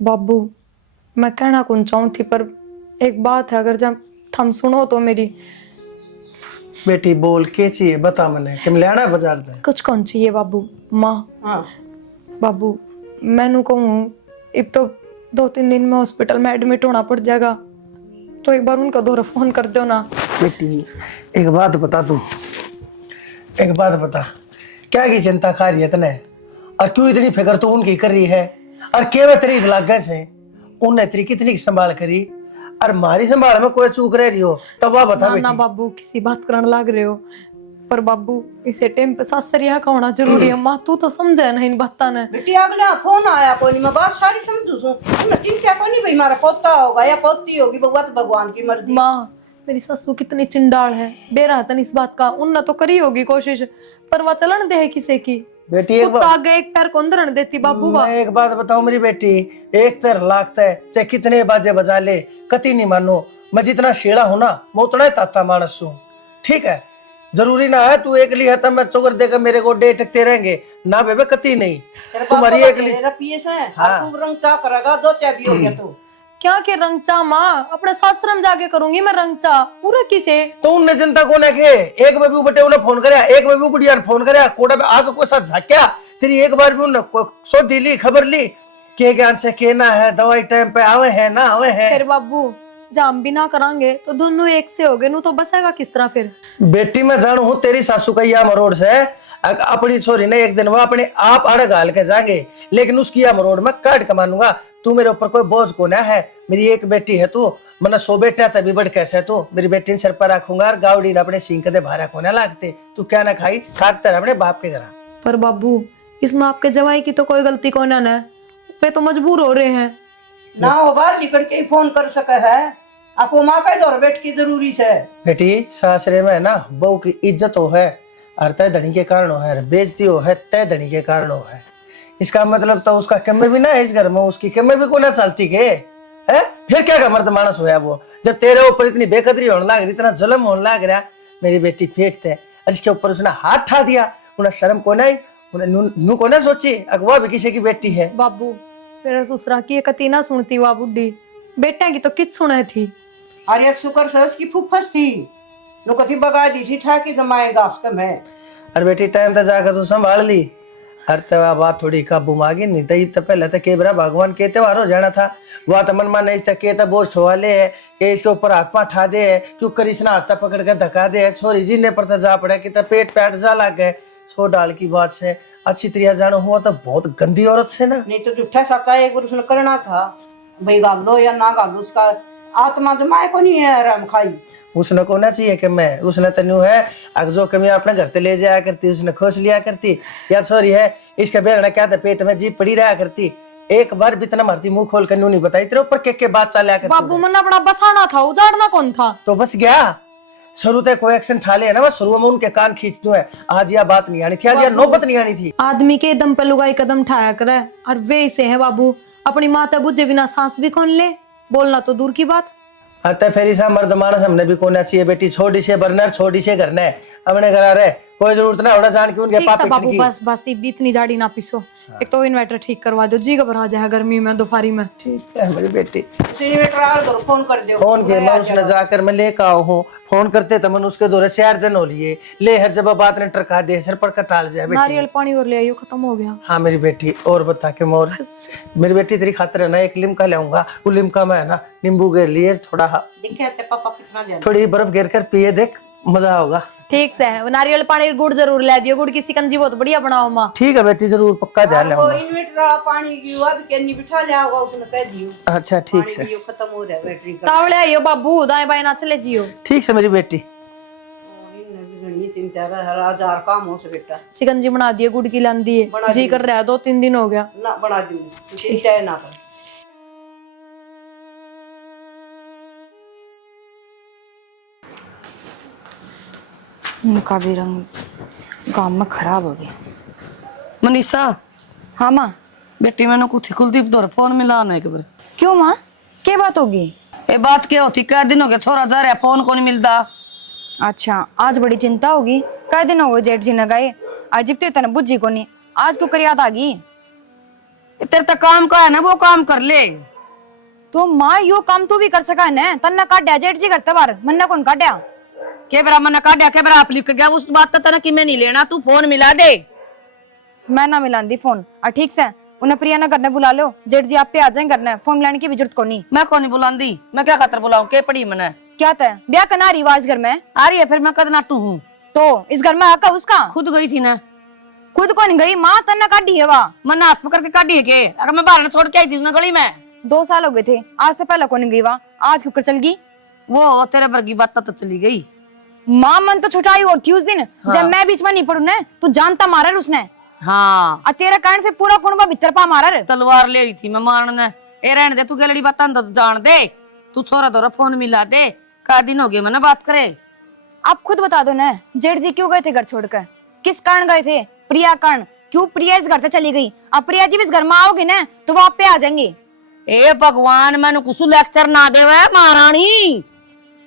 बाबू मैं कहना कौन चाहूँ थी, पर एक बात है, अगर जब थम सुनो तो मेरी। बेटी बोल के चाहिए, बता मने कि लेना है बाजार से? कुछ कौन चाहिए बाबू? माँ बाबू मैनू कहूँ अब तो 2-3 दिन में हॉस्पिटल में एडमिट होना पड़ जाएगा, तो एक बार उनका दोहरा फोन कर दो ना। बेटी एक बात बता, तू एक बात बता, क्या की चिंता खा रही है तने, और क्यों इतनी फिक्र तू उनकी कर रही है, और केवल तेरी लागत से उनने तेरी कितनी संभाल करी, और मारी संभाल में कोई चूक रह रही हो तब वह बता। ना, ना बाबू किसी बात करने लग रहे हो, पर बाबू इसे टाइम पे सासरिया का होना जरूरी है। माँ तू तो समझे ना इन बातों ने। बेटी अगला फोन आया कोनी, मैं बात सारी समझू सू, तुमने चिंता कोनी भाई मारा पोता होगा या पोती होगी, भगवत भगवान की मर्जी। माँ मेरी सासू कितनी चिंडाल है, बेराहतन इस बात का, उनने तो करी होगी कोशिश, पर वह चलन दे है किसे की। बेटी एक कुत्ता आगे एक पैर कौन धरन देती बाबू बा। मैं एक बात बताऊं मेरी बेटी, एक तर लागता है चाहे कितने बाजे बजा ले, कति नहीं मानो, मैं जितना शेड़ा हूं ना मैं उतना ही ताता मानस हूं, ठीक है? जरूरी ना है तू एकली है तब मैं चोकर देकर मेरे को डे टकते रहेंगे ना बेबे, कति नहीं। तुम्हारी एकली रपिए से तुम रंग चा करेगा, दो चाय भी हो गया तू। क्या के रंगचा माँ, अपने सासरम जाके करूंगी मैं रंगचा, पूरा किसे? तो उनने चिंता कोने के, एक बेबी बटे उन्हें फोन करया, एक बेबी बुढ़िया ने फोन करया, कोड़ा पे आग को साथ झाक्या, तेरी एक बार भी उन्हें सो दी खबर ली के ज्ञान से केना है, दवाई टाइम पे आवे है ना आवे है। फिर बाबू जाम भी ना करांगे तो दोनों एक से हो गए, नु तो बसेगा किस तरह फिर? बेटी मैं जानू हूँ तेरी सासू का या मरोड़ से अपनी छोरी ने एक दिन वो अपने आप अड़ गाल के जाएंगे, लेकिन उसकी या मरोड़ में काट कमानूंगा। तू मेरे ऊपर कोई बोझ को ना है, मेरी एक बेटी है तू, मैंने 100 बेटा तभी बढ़ कैसे तू मेरी बेटी ने सिर पर रखूंगा, और गावड़ी ने अपने सिंह दे भारा को ना लागते, तू क्या ना खाई काटते रह अपने बाप के घर। पर बाबू इसमें आपके जवाई की तो कोई गलती को ना है, वे तो मजबूर हो रहे हैं ना, वो बाहर निकल के ही फोन कर सके है, आपको माँ का दौर बैठ की जरूरी से। बेटी सासरे में ना बहू की इज्जत हो है, और तय धनी के कारण हो है, बेइज्जती हो है तय धनी के कारण हो है, इसका मतलब तो उसका कमे भी ना है इस घर में, उसकी कमे भी को ना चलती के है। फिर क्या का मर्द मानस होया वो, जब तेरे ऊपर इतनी बेकदरी होने लग रही, इतना जुल्म होने लग रहा, मेरी बेटी फेट थे और इसके ऊपर उसने हाथ ठा दिया, उन्हें शर्म को नहीं, उन्हें नू को ना सोची अगवा भी किसी की बेटी है। बाबू मेरा ससुरा की कती ना सुनती वह बुढ़ी, बेटा की तो किच सुने थी। अरे शुक्र से उसकी फुफस थी, नो कथी बगा दी थी ठाकी जमाएगा उसका मैं। अरे बेटी टाइम तक जाकर तू संभाल ली, हर तवा बात थोड़ी काबू मांगी नहीं तो पहले तो केबरा भगवान के त्योहार हो जाना था, वह तो मन नहीं सके तो बोझ ठोवा ले है कि इसके ऊपर हाथ पा ठा दे है, क्यों करिश्ना हाथ पकड़ के धक्का दे है, छोरी जीने पर तो जा पड़े कि तो पेट पैट जा लग गए। 100 डाल की बात से अच्छी तरह जानो हुआ तो बहुत गंदी औरत से ना, नहीं तो जुठा साता एक बार उसने करना था भाई, गालो या ना गालो उसका आत्मा जमाए को नहीं है आराम खाई। उसने को ना चाहिए कि मैं उसने तनु है अगर जो कमी अपने घर पे ले जाया करती उसने खोस लिया करती या सॉरी है इसका बेरना क्या था पेट में जीप पड़ी रहा करती एक बार भी इतना मारती मुंह खोल कर नहीं बताई तेरे ऊपर के बात चला करती बाबू मन्ना बड़ा बसाना था, उजाड़ना कौन था? तो बस गया शुरू तक कोई एक्शन ठा ले ना मैं शुरू में उनके कान खींच दूं है आज यह बात नहीं आनी थी, आज यह नौबत नहीं आनी थी। आदमी के दम पे लुगाई कदम ठाया करे और वे से है बाबू, अपनी माता बुझे बिना सांस भी कौन ले, बोलना तो दूर की बात। अतः फिर ऐसा मर्द मानस हमने भी कोना चाहिए बेटी, छोटी से बरनर छोटी से घर ने अपने घर रहे कोई जरूरत ना होना जान के उनके ठीक सा पापा बाबू बस बस इतनी जाड़ी ना पीसो। एक तो इन्वर्टर ठीक करवा दो, जी घबरा जाए गर्मी में दोपहरी में। ठीक है मेरी बेटी। इन्वर्टर आ दो फोन कर दो। फोन के मैं उसने जाकर मैं लेकर आओ हूँ फोन करते तो मन उसके दौरे 4 दिन हो लिए ले हर जब बात ने टरका दे सर पर कटाल जाए बेटी। नारियल पानी और ले आइयो, खत्म हो गया। हाँ मेरी बेटी और बता के मोर मेरी बेटी तेरी खातिर है ना एक लिमका ले आऊंगा, वो लिमका में है ना नींबू गिर लिए थोड़ा देखे ते पापा कितना जाने। थोड़ी बर्फ गिर कर पिए देख मजा होगा। ठीक से वो नारियल पानी गुड़ जरूर ले दियो, गुड़ की शिकंजी बहुत बढ़िया बनाओ माँ। ठीक है बेटी जरूर पक्का ध्यान वो ले। इन्वर्टर वाला पानी की वो भी केनी बिठा ले आओगा उसने कह दियो। अच्छा ठीक से ये खत्म हो रहा है बैटरी का। तावड़े आइयो बाबू, दाएं बाएं ना चले जियो। ठीक है मेरी बेटी। इन्हें भी घनी चिंता है, 1000 काम हो से बेटा। शिकंजी बना दिए, गुड़ की लांदी है, जी कर रहा है 2-3 दिन हो गया। ना बना दूंगी चिंता है ना कर। उनका भी रंग गांव में खराब हो गया। मनीषा हाँ माँ। बेटी मैंने कुछ कुलदीप दौर फोन मिला ना एक बार। क्यों माँ, क्या बात होगी? ये बात क्या होती, कई दिन हो गए छोरा जा रहा फोन को नहीं मिलता। अच्छा आज बड़ी चिंता होगी, कई दिन हो गए जेठ जी न गए, आज जिप्ते तने बुझी को नहीं, आज क्यों कर याद आ गई? तेरे तक काम का है ना वो काम कर ले। तो माँ यो काम तू भी कर सका है ना, तन्ना काटा जेठ जी करते बार मन्ना कौन काटा? के बरा मना काटा के बरा आप लिख गया उस बात तना कि मैं नहीं लेना, तू फोन मिला दे। मैं ना मिलांदी फोन और ठीक से उन्हें प्रिया ना करने बुला लो, जेठ जी आप पे आ जाए करने, फोन मिलाने की भी जरूरत को नहीं। मैं कौन नहीं बुलांदी, मैं क्या खातर बुलाऊं, के पड़ी मैंने क्या तय ब्याह करना रिवाज घर में आ रही है फिर मैं कद नाटू हूँ। तो इस घर में आका उसका खुद गई थी ना, खुद कौन गई माँ, तन्ना काटी है वहाँ। मना हाथ पकड़ के काटी है के, अगर मैं बाहर छोड़ के आई थी ना गली में 2 साल हो गए थे, आज से पहले कौन गई वहाँ, आज क्यों कर चल गई? वो तेरे वर्गी बात तो चली गई। माँ मन तो छुटाई और थी उस दिन जब मैं बीच में नहीं पड़ू ने, तू जानता मारा रे उसने। हाँ और तेरा कारण फिर पूरा कुंबा भीतर पा मारा रे। तलवार ले रही थी मैं मारने, ए रहने दे तू गलड़ी बात तो जान दे, तू छोरा दौरा फोन मिला दे, का दिन हो गए मैंने बात करे। आप खुद बता दो ना जेठ जी क्यों गए थे घर छोड़कर, किस कारण गए थे? प्रिया कारण, क्यों प्रिया इस घर पे चली गई? अब प्रिया जी इस घर में आओगे ना तो वो आप पे आ जाएंगे। ए भगवान मैंने कुछ लेक्चर ना दे महारानी।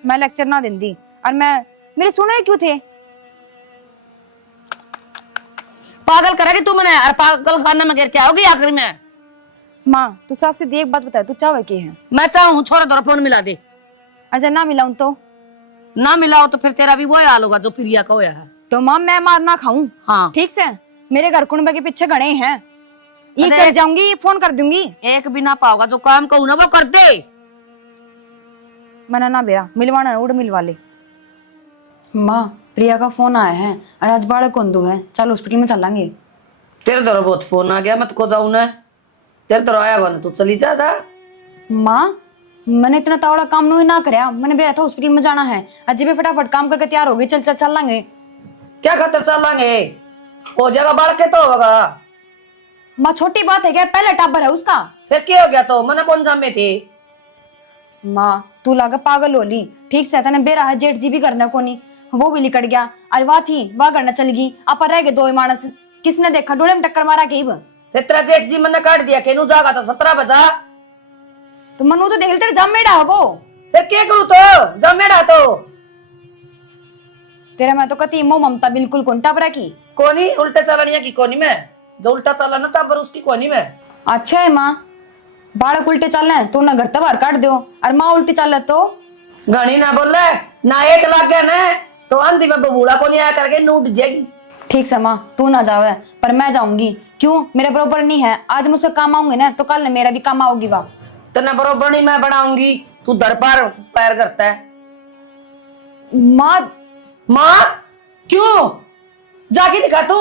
मैं लेक्चर ना देंदी और मैं मेरे सुने क्यों थे? पागल करेगी तू मैंने, और पागल खाना में गिर के आओगी आखिर में। माँ तू साफ सीधी एक बात बता, तू चाहे क्या है? मैं चाहूँ छोरा दौरा फोन मिला दे। अच्छा ना मिलाऊं तो? ना मिलाओ तो फिर तेरा भी वही हाल होगा जो प्रिया का होया है। तो माँ मैं मार ना खाऊं? हाँ ठीक से मेरे घर कुंबे के पीछे गणे हैं, ये अरे- चल जाऊंगी फोन कर दूंगी। एक भी ना पाओगा, जो काम कहूँ ना वो कर दे। मना ना बेरा मिलवाना उड़ मिलवा ले। माँ प्रिया का फोन आया है और आज बाड़क कोंदू है, चल हॉस्पिटल में चलेंगे। तेरे दौरा बहुत फोन आ गया, मत को जाऊँ ना, तेरे दौरा आया हुआ ना तू चली जा जा। माँ मैंने इतना तावड़ा काम नहीं ना कराया, मैंने बेरा था हॉस्पिटल में जाना है, आज भी फटाफट काम करके तैयार हो गई, चल चल चलेंगे। क्या खातर चलेंगे, हो जाएगा बाढ़ के तो होगा। माँ छोटी बात है क्या, पहला टाबर है उसका। फिर क्या हो गया तो मना कौन जामे थे। माँ तू लागा पागल होली, ठीक से तने बेरा है जेठ जी भी करना को नहीं, वो भी लिकट गया और वाह थी वाह करना चल गई, आप रह गए 2 मानस, किसने देखा डोले में टक्कर मारा के? तेरा जेठ जी मैंने काट दिया, केनू जागा था 17 बजा। तो मनु तो देख ले तेरे जमेड़ा है वो। फिर क्या करूँ तो जमेड़ा तो तेरा मैं तो कती मो ममता बिल्कुल कौन टाबरा की कोनी उल्टे चलनिया की कोनी में, जो उल्टा चला ना टाबर उसकी कोनी में। अच्छा है माँ, बालक उल्टे चल रहे तो ना घर तबार काट दो, और माँ उल्टी चल रहे तो घनी ना बोल रहे ना, एक लाग गया ना तो अंधी में बबूला को नहीं आया करके नूट जाएगी। ठीक से माँ तू ना जावे पर मैं जाऊंगी, क्यों मेरे बरोबर नहीं है, आज मुझसे काम आऊंगी ना तो कल मेरा भी काम आओगी। वाह तेना बरोबर नहीं मैं बनाऊंगी, तू दर पर पैर करता है। माँ माँ क्यों जागी दिखा तू,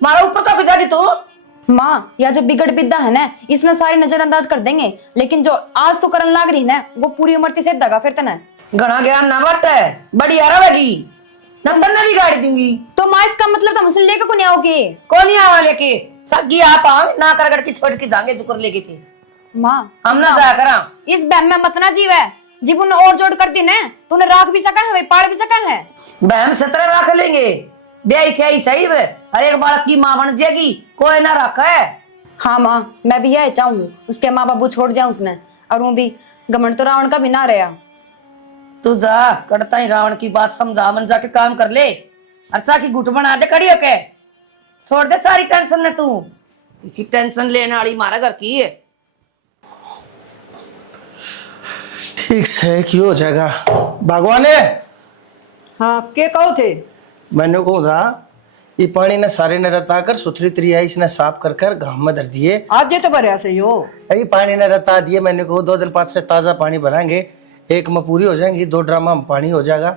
मारा ऊपर का जागी तू। माँ या जो बिगड़ बिद्दा है ना इसमें सारे नजरअंदाज कर देंगे, लेकिन जो आज तो करन लाग रही ना वो पूरी उम्र से दगा फिर तना। घना ज्ञान ना बट है बड़ी आरावेगी नंदन ने भी गाड़ी दूंगी। तो माँ इसका मतलब था मुझसे लेकर को नहीं आओगे? कौन ही आवा लेके सगी आप आओ ना कर की छोड़ के जाएंगे जुकर लेके थे। माँ हम ना जाया करा इस बहम में मत ना जीव है, जीव ने और जोड़ कर दी ना तूने राख भी सका है, पाड़ भी सका है। बहन 17 रख लेंगे ब्याह क्या ही सही है, हर एक बालक की माँ बन जाएगी कोई ना रखा है। हाँ माँ मैं भी यही चाहूँ उसके माँ बाबू छोड़ जाए उसने, और वो भी घमंड तो रावण का भी ना रहा। तू जा करता ही रावण की बात समझा मन जाके काम कर ले, अच्छा की गुट बना दे कड़ी होके छोड़ दे सारी टेंशन ने, तू इसी टेंशन लेने वाली मारा घर की है। ठीक से क्यों हो जाएगा भगवान है। हाँ के कहो थे? मैंने कहूँ था ये पानी ने सारे ने रता कर सुथरी तरी आई इसने साफ कर कर घाम में धर दिए। आज ये तो भरिया से हो। यही पानी ने रता दिए, मैंने कहा 2 दिन 5 से ताजा पानी भराएंगे, 1 में पूरी हो जाएंगी, 2 ड्रामा में पानी हो जाएगा।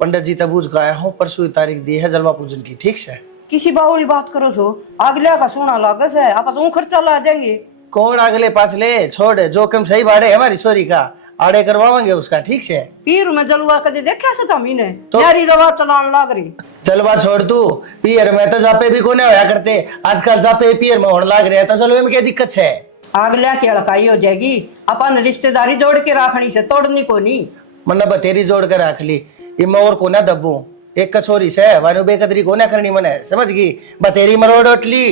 पंडित जी तबूज का आया हूँ, परसों तारीख दी है जलवा पूजन की, ठीक से। किसी बावली बात करो सो अगले का सोना लागस है आप खर्चा ला देंगे। कौन अगले पाछले छोड़, जोखिम सही बाड़े हमारी छोरी का आड़े करवाएंगे उसका, ठीक से। पीर में जलवा कदे देखा से तमी ने तो यारी रवा चलान लाग रही। जलवा छोड़ तू, पियर में तो जापे भी कोने होया करते, आजकल जापे पियर में होने लाग रहे हैं, तो जलवे में क्या दिक्कत है? अगले की अड़काई हो जाएगी, अपन रिश्तेदारी जोड़ के रखनी से तोड़नी को नहीं। मतलब बतेरी जोड़ कर रख ली, इमा और कोना दब्बू एक कछोरी से वानु बेकदरी कोना करनी मने, समझ गई? बतेरी मरोड़ उठली,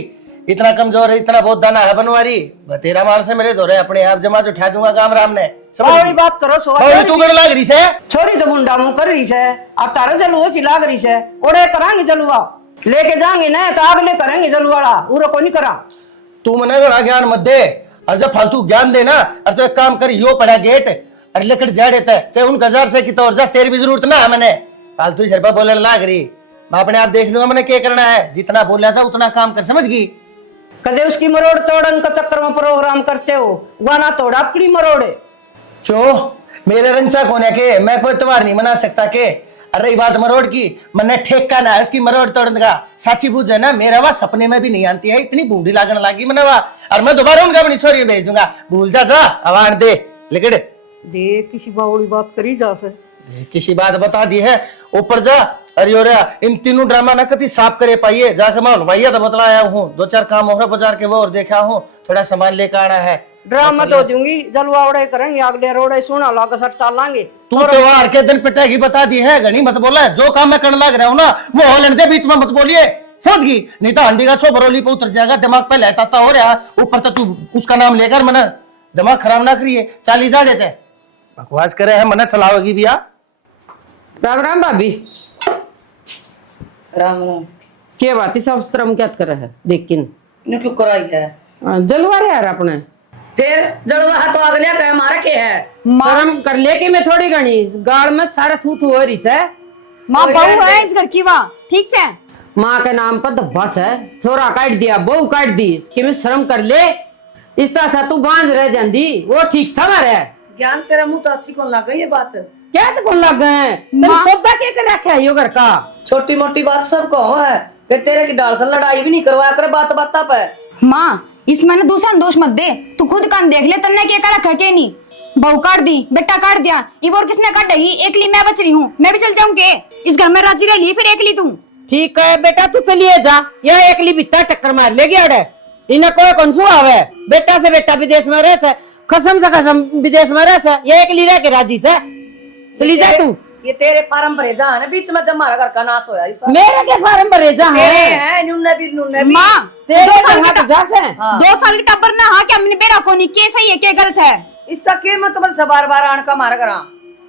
इतना कमजोर है, इतना बहुत दाना है बनवारी, बतेरा माल से मेरे दौरे अपने आप जमा उठा दूंगा काम राम ने। बावली बात करो सो तू कर लाग रही से छोरी तो मुंडा मुंह कर रही से और तारे जलुआ की लाग रही से ओड़े करांगे जलुआ लेके जाएंगे ना तो अगले करेंगे जलुआड़ा उरो को नहीं करा। तू मने बड़ा ज्ञान मत दे, और जब फालतू ज्ञान देना और तो एक काम कर यो पड़ा गेट और लेकर जा देता है, चाहे उनका हजार से कितना और जा, तेरी भी जरूरत ना है, मैंने फालतू सिर पर बोलने लाग रही, मैं अपने आप देख लूंगा मैंने क्या करना है, जितना बोला था उतना काम कर, समझ गई? कदे उसकी मरोड़ तोड़न का चक्कर में प्रोग्राम करते हो, गाना तोड़ा अपनी मरोड़े। क्यों मेरे रंचा कोने के, मैं कोई त्योहार नहीं मना सकता के? अरे बात मरोड़ की, मैंने ठेका ना है उसकी मरोड़ तोड़ने का, साची पूछ है ना, मेरा वह सपने में भी नहीं आती है, इतनी बूढ़ी लागने लगी मैंने वह, और मैं दोबारा उनका अपनी छोरी भेज दूंगा, भूल जा आवाज दे लेकिन दे किसी बावली बात करी जा से किसी बात बता दी है, ऊपर जा। अरे और इन तीनों ड्रामा ना कति साफ करे पाइए, जाकर मैं हलवाइया तो बतलाया हूँ, 2-4 काम और बाजार के वो और देखा हूँ, थोड़ा सामान लेकर आना है। ड्रामा तो दूंगी जलवा उड़े करेंगे अगले रोड़े सोना लाग सर चालांगे। तू त्योहार के दिन पिटाई बता दी है, घनी मत बोला, जो काम मैं करने लग रहा हूँ ना वो हो लेने दे, बीच में मत बोलिए, समझ गई? नहीं तो हंडी का छो बरोली पे उतर जाएगा, दिमाग पे लहता हो रहा, ऊपर तो तू उसका नाम लेकर मना दिमाग खराब ना करिए, 40 जा देते बकवास करे है, मना चलाओगी भैया। राम राम भाभी। राम राम। क्या बात है सब श्रम क्या कर रहा है लेकिन ने क्यों कराई है? जलवा रहे यार अपने फिर जलवा है तो अगले का हमारा क्या है? शर्म कर ले के मैं थोड़ी गणी गाड़ में सारा थू थू हो रही है। माँ बहू है इस घर की, वाह ठीक से। माँ के नाम पर तो बस है, छोरा काट दिया बहू काट दी, कि मैं शर्म कर ले, इस तरह था तू बांझ रह जाती वो ठीक था मारे। ज्ञान तेरा मुंह तो अच्छी कौन लगा ये बात? क्या तो कौन लग गए सौदा के रखा है यो घर का? छोटी मोटी बात सबको है, फिर तेरे की डाल से लड़ाई भी नहीं करवाया कर बात बात पे। माँ इसमें ना दूसरा दोष मत दे, तू खुद कान देख ले तन्ने क्या कर रखा के नहीं, बहू काट दी बेटा काट दिया, ये और किसने काटेगी? एकली मैं बच रही हूँ, मैं भी चल जाऊँ के इस घर में राजी रह ली, फिर एकली तू। ठीक है बेटा तू चलिए जा, यह एकली बित्ता टक्कर मार लेगी अड़े, इन्हें कोई कौन सु आवे, बेटा से बेटा विदेश में रह से खसम से खसम विदेश में रह से, ये एकली रह के राजी से चली जा तू। ये तेरे फार्म भरे जा है बीच में जब हमारा घर का नाश होया इस मेरे के फार्म भरे जा है नुन्ने भी माँ तेरे 2 साल हाथ जा से 2 साल की टब्बर ना हाँ क्या हमने बेरा को नहीं के सही है के गलत है? इसका के मतलब से बार बार आने का हमारा घर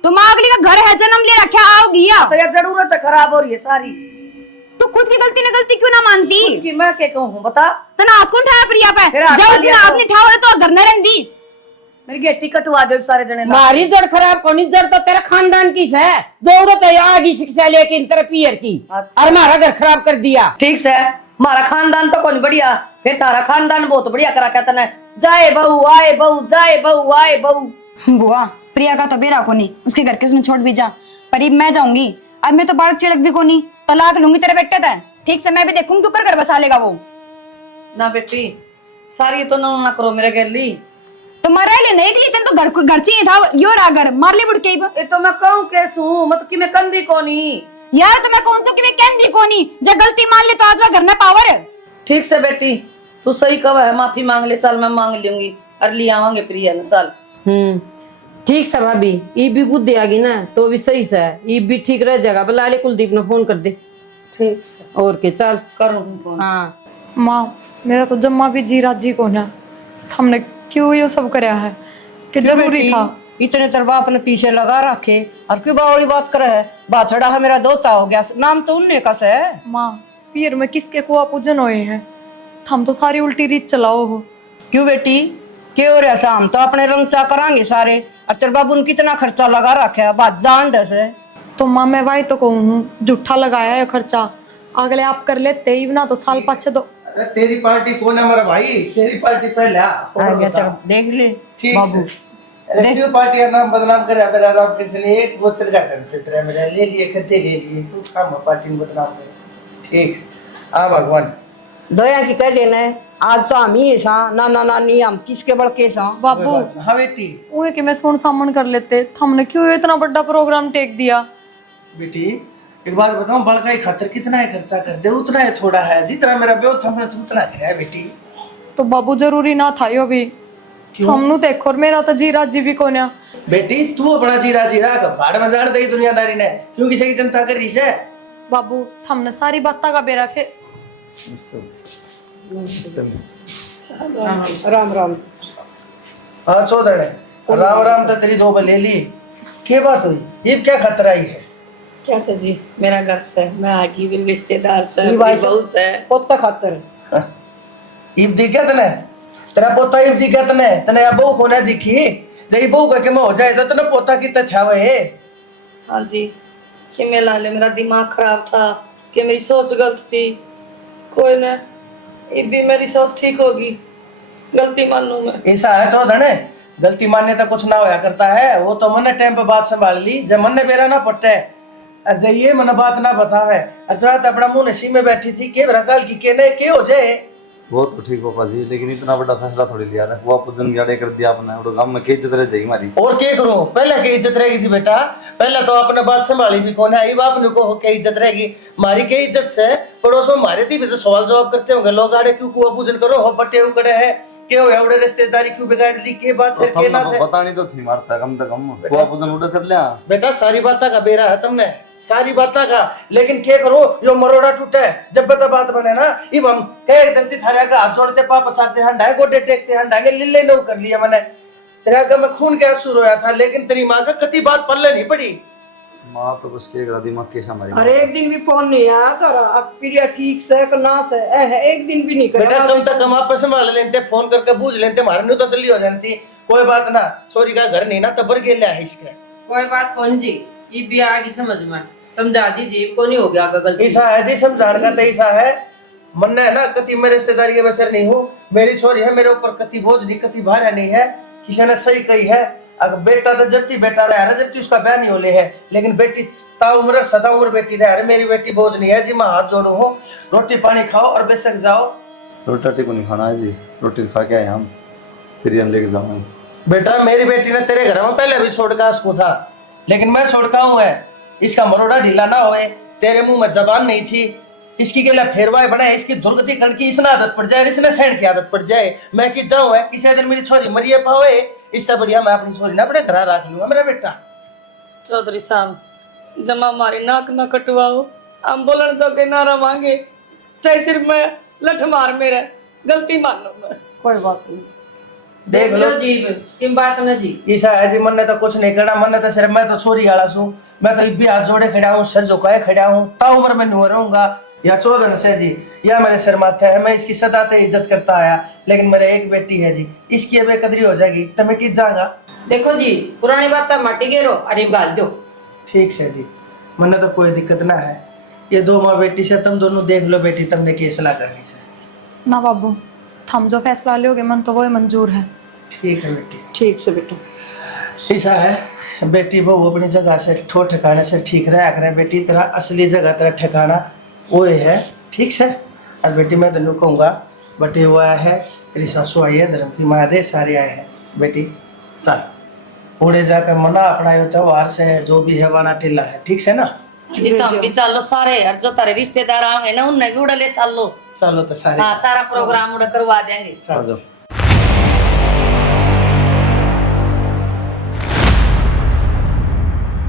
तो माँ अगली का घर है, जन्म ले रखा आओगी या तो ये जरूरत खराब हो रही है सारी, तो खुद की गलती न गलती क्यों ना मानती? कि मैं क्या कहूँ बता? तो ना आपको उठाया प्रिया पे, फिर हाथ जब लिया तो- आपने उठाया तो घर न रहती। मेरी गेटी कटवा दो सारे जने ना। मारी जड़ खराब कोनी जड़ तो तेरा खानदान की है, जरूरत है आगे शिक्षा लेके इन तरह पियर की, अच्छा। और हमारा घर खराब कर दिया। ठीक से हमारा खानदान तो कौन बढ़िया, फिर तारा खानदान बहुत बढ़िया करा कहता ना, जाए बहू आए बहू जाए बहू आए बहू। बुआ प्रिया का तो बेरा को नहीं, उसके घर के उसने छोड़ भी जा, पर अब मैं जाऊंगी, अब मैं तो बाढ़ चिड़क भी को नहीं, तलाक लूंगी तेरे बेटे तय, ठीक से मैं भी देखूंगी तू कर घर बसा लेगा वो। ना बेटी सारी तो ना करो मेरे गली। तो मरा ले नहीं के लिए तेन तो घर चाहिए था यो रागर मार ले बुड़के ये तो मैं कहूँ कैसू मत कि मैं कंदी कोनी यार। तो मैं कहूं तो कि मैं कहंदी कोनी जब गलती मान ले तो आज वह घर में पावर। ठीक से बेटी तू सही कहा है, माफी मांग ले। चल मैं मांग लूंगी और ले आवांगे प्रिया ने। चल ठीक से भाभी, ई भी बुद्धि आ गई ना तो भी सही से है। ई भी ठीक रह जाएगा। बुला ले कुलदीप ने फोन कर दे। ठीक से और के चल करूँ। हाँ माँ मेरा तो जम्मा भी जी राजी को ना, हमने क्यों ये सब कराया है कि जरूरी था। इतने तेरे बाप ने पीछे लगा रखे और क्यों बावड़ी बात करे है। बाथड़ा है मेरा दोता हो गया, नाम तो उनने का से है। माँ पीर में किसके कुआ पूजन होए हैं, हम तो सारी उल्टी रीत चलाओ हो। क्यों बेटी क्यों हो रहा शाम तो अपने रंगचा करांगे सारे और तेरे बाबू ने कितना खर्चा लगा रखा है। बात जान से तो माँ मैं भाई तो कहूँ हूँ जूठा लगाया है खर्चा, अगले आप कर लेते ही ना तो साल पाछे तो। अरे तेरी पार्टी कौन है मेरा भाई? तेरी पार्टी पहले आ गया तेरा, देख ले ठीक बाबू। अरे क्यों पार्टी का नाम बदनाम करे मेरा राम किसी ने? एक बोतल का तरह से तेरा मेरा ले लिए कद्दे ले लिए तू काम पार्टी में बदनाम करे। ठीक आ भगवान दया की कह देना है आज तो हम ही सा नाना नानी हम किसके बड़के सा। बाबू हाँ बेटी वो कि मैं सोन सामन कर लेते, हमने क्यों इतना बड़ा प्रोग्राम टेक दिया। बेटी एक बात बताऊं, बड़का ही खातर कितना ही खर्चा कर दे उतना ही थोड़ा है। जितना मेरा ब्याह था हमने तो उतना किया है बेटी। तो बाबू जरूरी ना था यो भी, हमनु देखो और मेरा तो जी राजी भी कोन्या। बेटी तू बड़ा जीरा जीरा भाड़ में जान दई दुनियादारी ने क्यों किसी की चिंता कर रही है? बाबू हमने सारी बातें का बेरा फिर राम राम। हाँ चौधरी राम राम तो तेरी दो ले ली। क्या बात हुई? ये क्या खतरा ही है? क्या था जी मेरा घर से मैं आगी भी रिश्तेदार से बहू से पोता खातर ईब दिक्कत ने तेरा पोता ईब दिक्कत ने तने अब बहू कोने दिखी जई बहू का के हो जाए तो तने पोता की तछावे है। हाँ जी कि मैं लाले मेरा दिमाग खराब था कि मेरी सोच गलत थी। कोई ना ये भी मेरी सोच ठीक होगी, गलती मान लूं मैं। ऐसा है चौधरी गलती मानने तक कुछ ना होया करता है। वो तो मैंने टाइम पे बात संभाल ली जब मन ने बेरा ना पट्टे और जाइए मन बात ना बतावे अर्थात अपना मुंह नशी में बैठी थी के रकाल की के नहीं के हो जाए। वो तो ठीक पापा जी, लेकिन इतना बड़ा फैसला थोड़ी लिया ना। वो पूजन गाड़े कर दिया आपने और गांव में की इज्जत रह जाएगी हमारी। और क्या करूं? पहले की इज्जत रहेगी जी बेटा, पहले तो आपने बात संभाली भी कौन है। बाप ने को क्या इज्जत रहेगी हमारी? क्या इज्जत से पड़ोस में मारे थी भी तो सवाल जवाब करते होंगे लोग आड़े क्यों कुआ पूजन करो हो बट्टे उकड़े है क्यों एवढे रिश्तेदारी क्यों बिगाड़ ली के बात से के ना से पता नहीं तो थी मारता कम से कम कुआ पूजन उड़ा कर लिया। बेटा सारी बात का बेरा है तुमने सारी बात का, लेकिन क्या करो यो मरोड़ा टूटे जब बता बात बने ना इब हम कह दंती थारे का हाथ जोड़ते पाप सारते हंडाए गोडे टेकते हंडाएंगे लिल्ले नो कर लिया मैंने। तेरा का मैं खून के आंसू रोया था लेकिन तेरी मां का कति बात पल्ले नहीं पड़ी। मां तो बस के दिमाग के हमारी। अरे एक दिन भी फोन नहीं आया कर अब प्रिया ठीक से कि ना से एक दिन भी नहीं कर। बेटा कम तक हम आप संभाल लेते फोन करके पूछ लेते हमारे नु तसल्ली हो जाती। कोई बात ना छोरी का घर नहीं ना तबर के लिया है इसके। कोई बात कौन जी ये भी आगे समझ में समझा दीजिए को नहीं हो गया गलती। ऐसा है जी समझाने का तो ऐसा है मन है ना कति मेरे रिश्तेदारी के बसर नहीं हूँ। मेरी छोरी है मेरे ऊपर कति बोझ नहीं कति भार नहीं है। किसी ने सही कही है अगर बेटा तो जबकि बेटा रहा जबकि उसका ब्याह नहीं होले है लेकिन बेटी ता उम्र सदा उम्र बेटी रहा मेरी बेटी बोझ नहीं है जी। मैं हाथ जोड़ू हूँ रोटी पानी खाओ और बेशक जाओ। रोटी को नहीं खाना है जी, रोटी खा के आए हम फिर लेके जाऊंगा। बेटा मेरी बेटी ने तेरे घर में पहले भी छोड़ का उसको था लेकिन मैं छोड़का हूँ है इसका मरोड़ा ढीला ना होए। तेरे मुंह में जबान नहीं थी इसकी के लिए फेरवाए बनाए इसकी दुर्गति कण की इसने आदत पड़ जाए इसने सहन की आदत पड़ जाए। मैं कि जाऊँ है किसी दिन मेरी छोरी मरिए पावे इससे बढ़िया मैं अपनी छोरी ना बड़े घर रख लूंगा मेरा बेटा। चौधरी साहब जमा हमारी नाक न कटवाओ हम बोलन जोगे ना रवांगे चाहे सिर्फ मैं लठ मार मेरा गलती मान लो मैं। कोई बात नहीं देख लो जी किम बात ना जी ईसा है जी मन ने तो कुछ नहीं करना मन ने तो सिर्फ मैं तो छोरी आला सू मैं तो भी हाथ जोड़े खड़ा हूँ सर झुकाए खड़ा हूँ ता उम्र में नहीं रहूंगा या चौधरी से जी या मेरे सिर माथे है। मैं इसकी सदा से इज्जत करता आया लेकिन मेरे एक बेटी है जी इसकी अब बेकदरी हो जाएगी तो मैं किस जाऊंगा। देखो जी पुरानी बात माटी गेरो अरे गाल दो। ठीक से जी मन तो कोई दिक्कत ना है। ये दो माँ बेटी से तुम दोनों देख लो बेटी तुमने की सलाह करनी चाहिए ना बाबू हम जो फैसला लोगे मन तो वो मंजूर है। ठीक है बेटी ठीक से बेटा। ऐसा है बेटी वो अपनी जगह से ठो ठिकाने से ठीक रहा करे बेटी तेरा असली जगह तेरा ठिकाना वो है ठीक से। और बेटी मैं तेन कहूँगा बटे हुआ है, तेरी सासू आई है, धर्म की माँ दे, सारे आए हैं। बेटी चल उड़े जाकर मना अपना यो त्योहार से जो भी है वाना टिल्ला है, ठीक से ना? जी हम भी चलो सारे, और जो तारे रिश्तेदार आएंगे ना उनने भी उड़ा ले चलो। चलो तो सारे हाँ सारा प्रोग्राम उड़ा करवा देंगे। आ जाओ।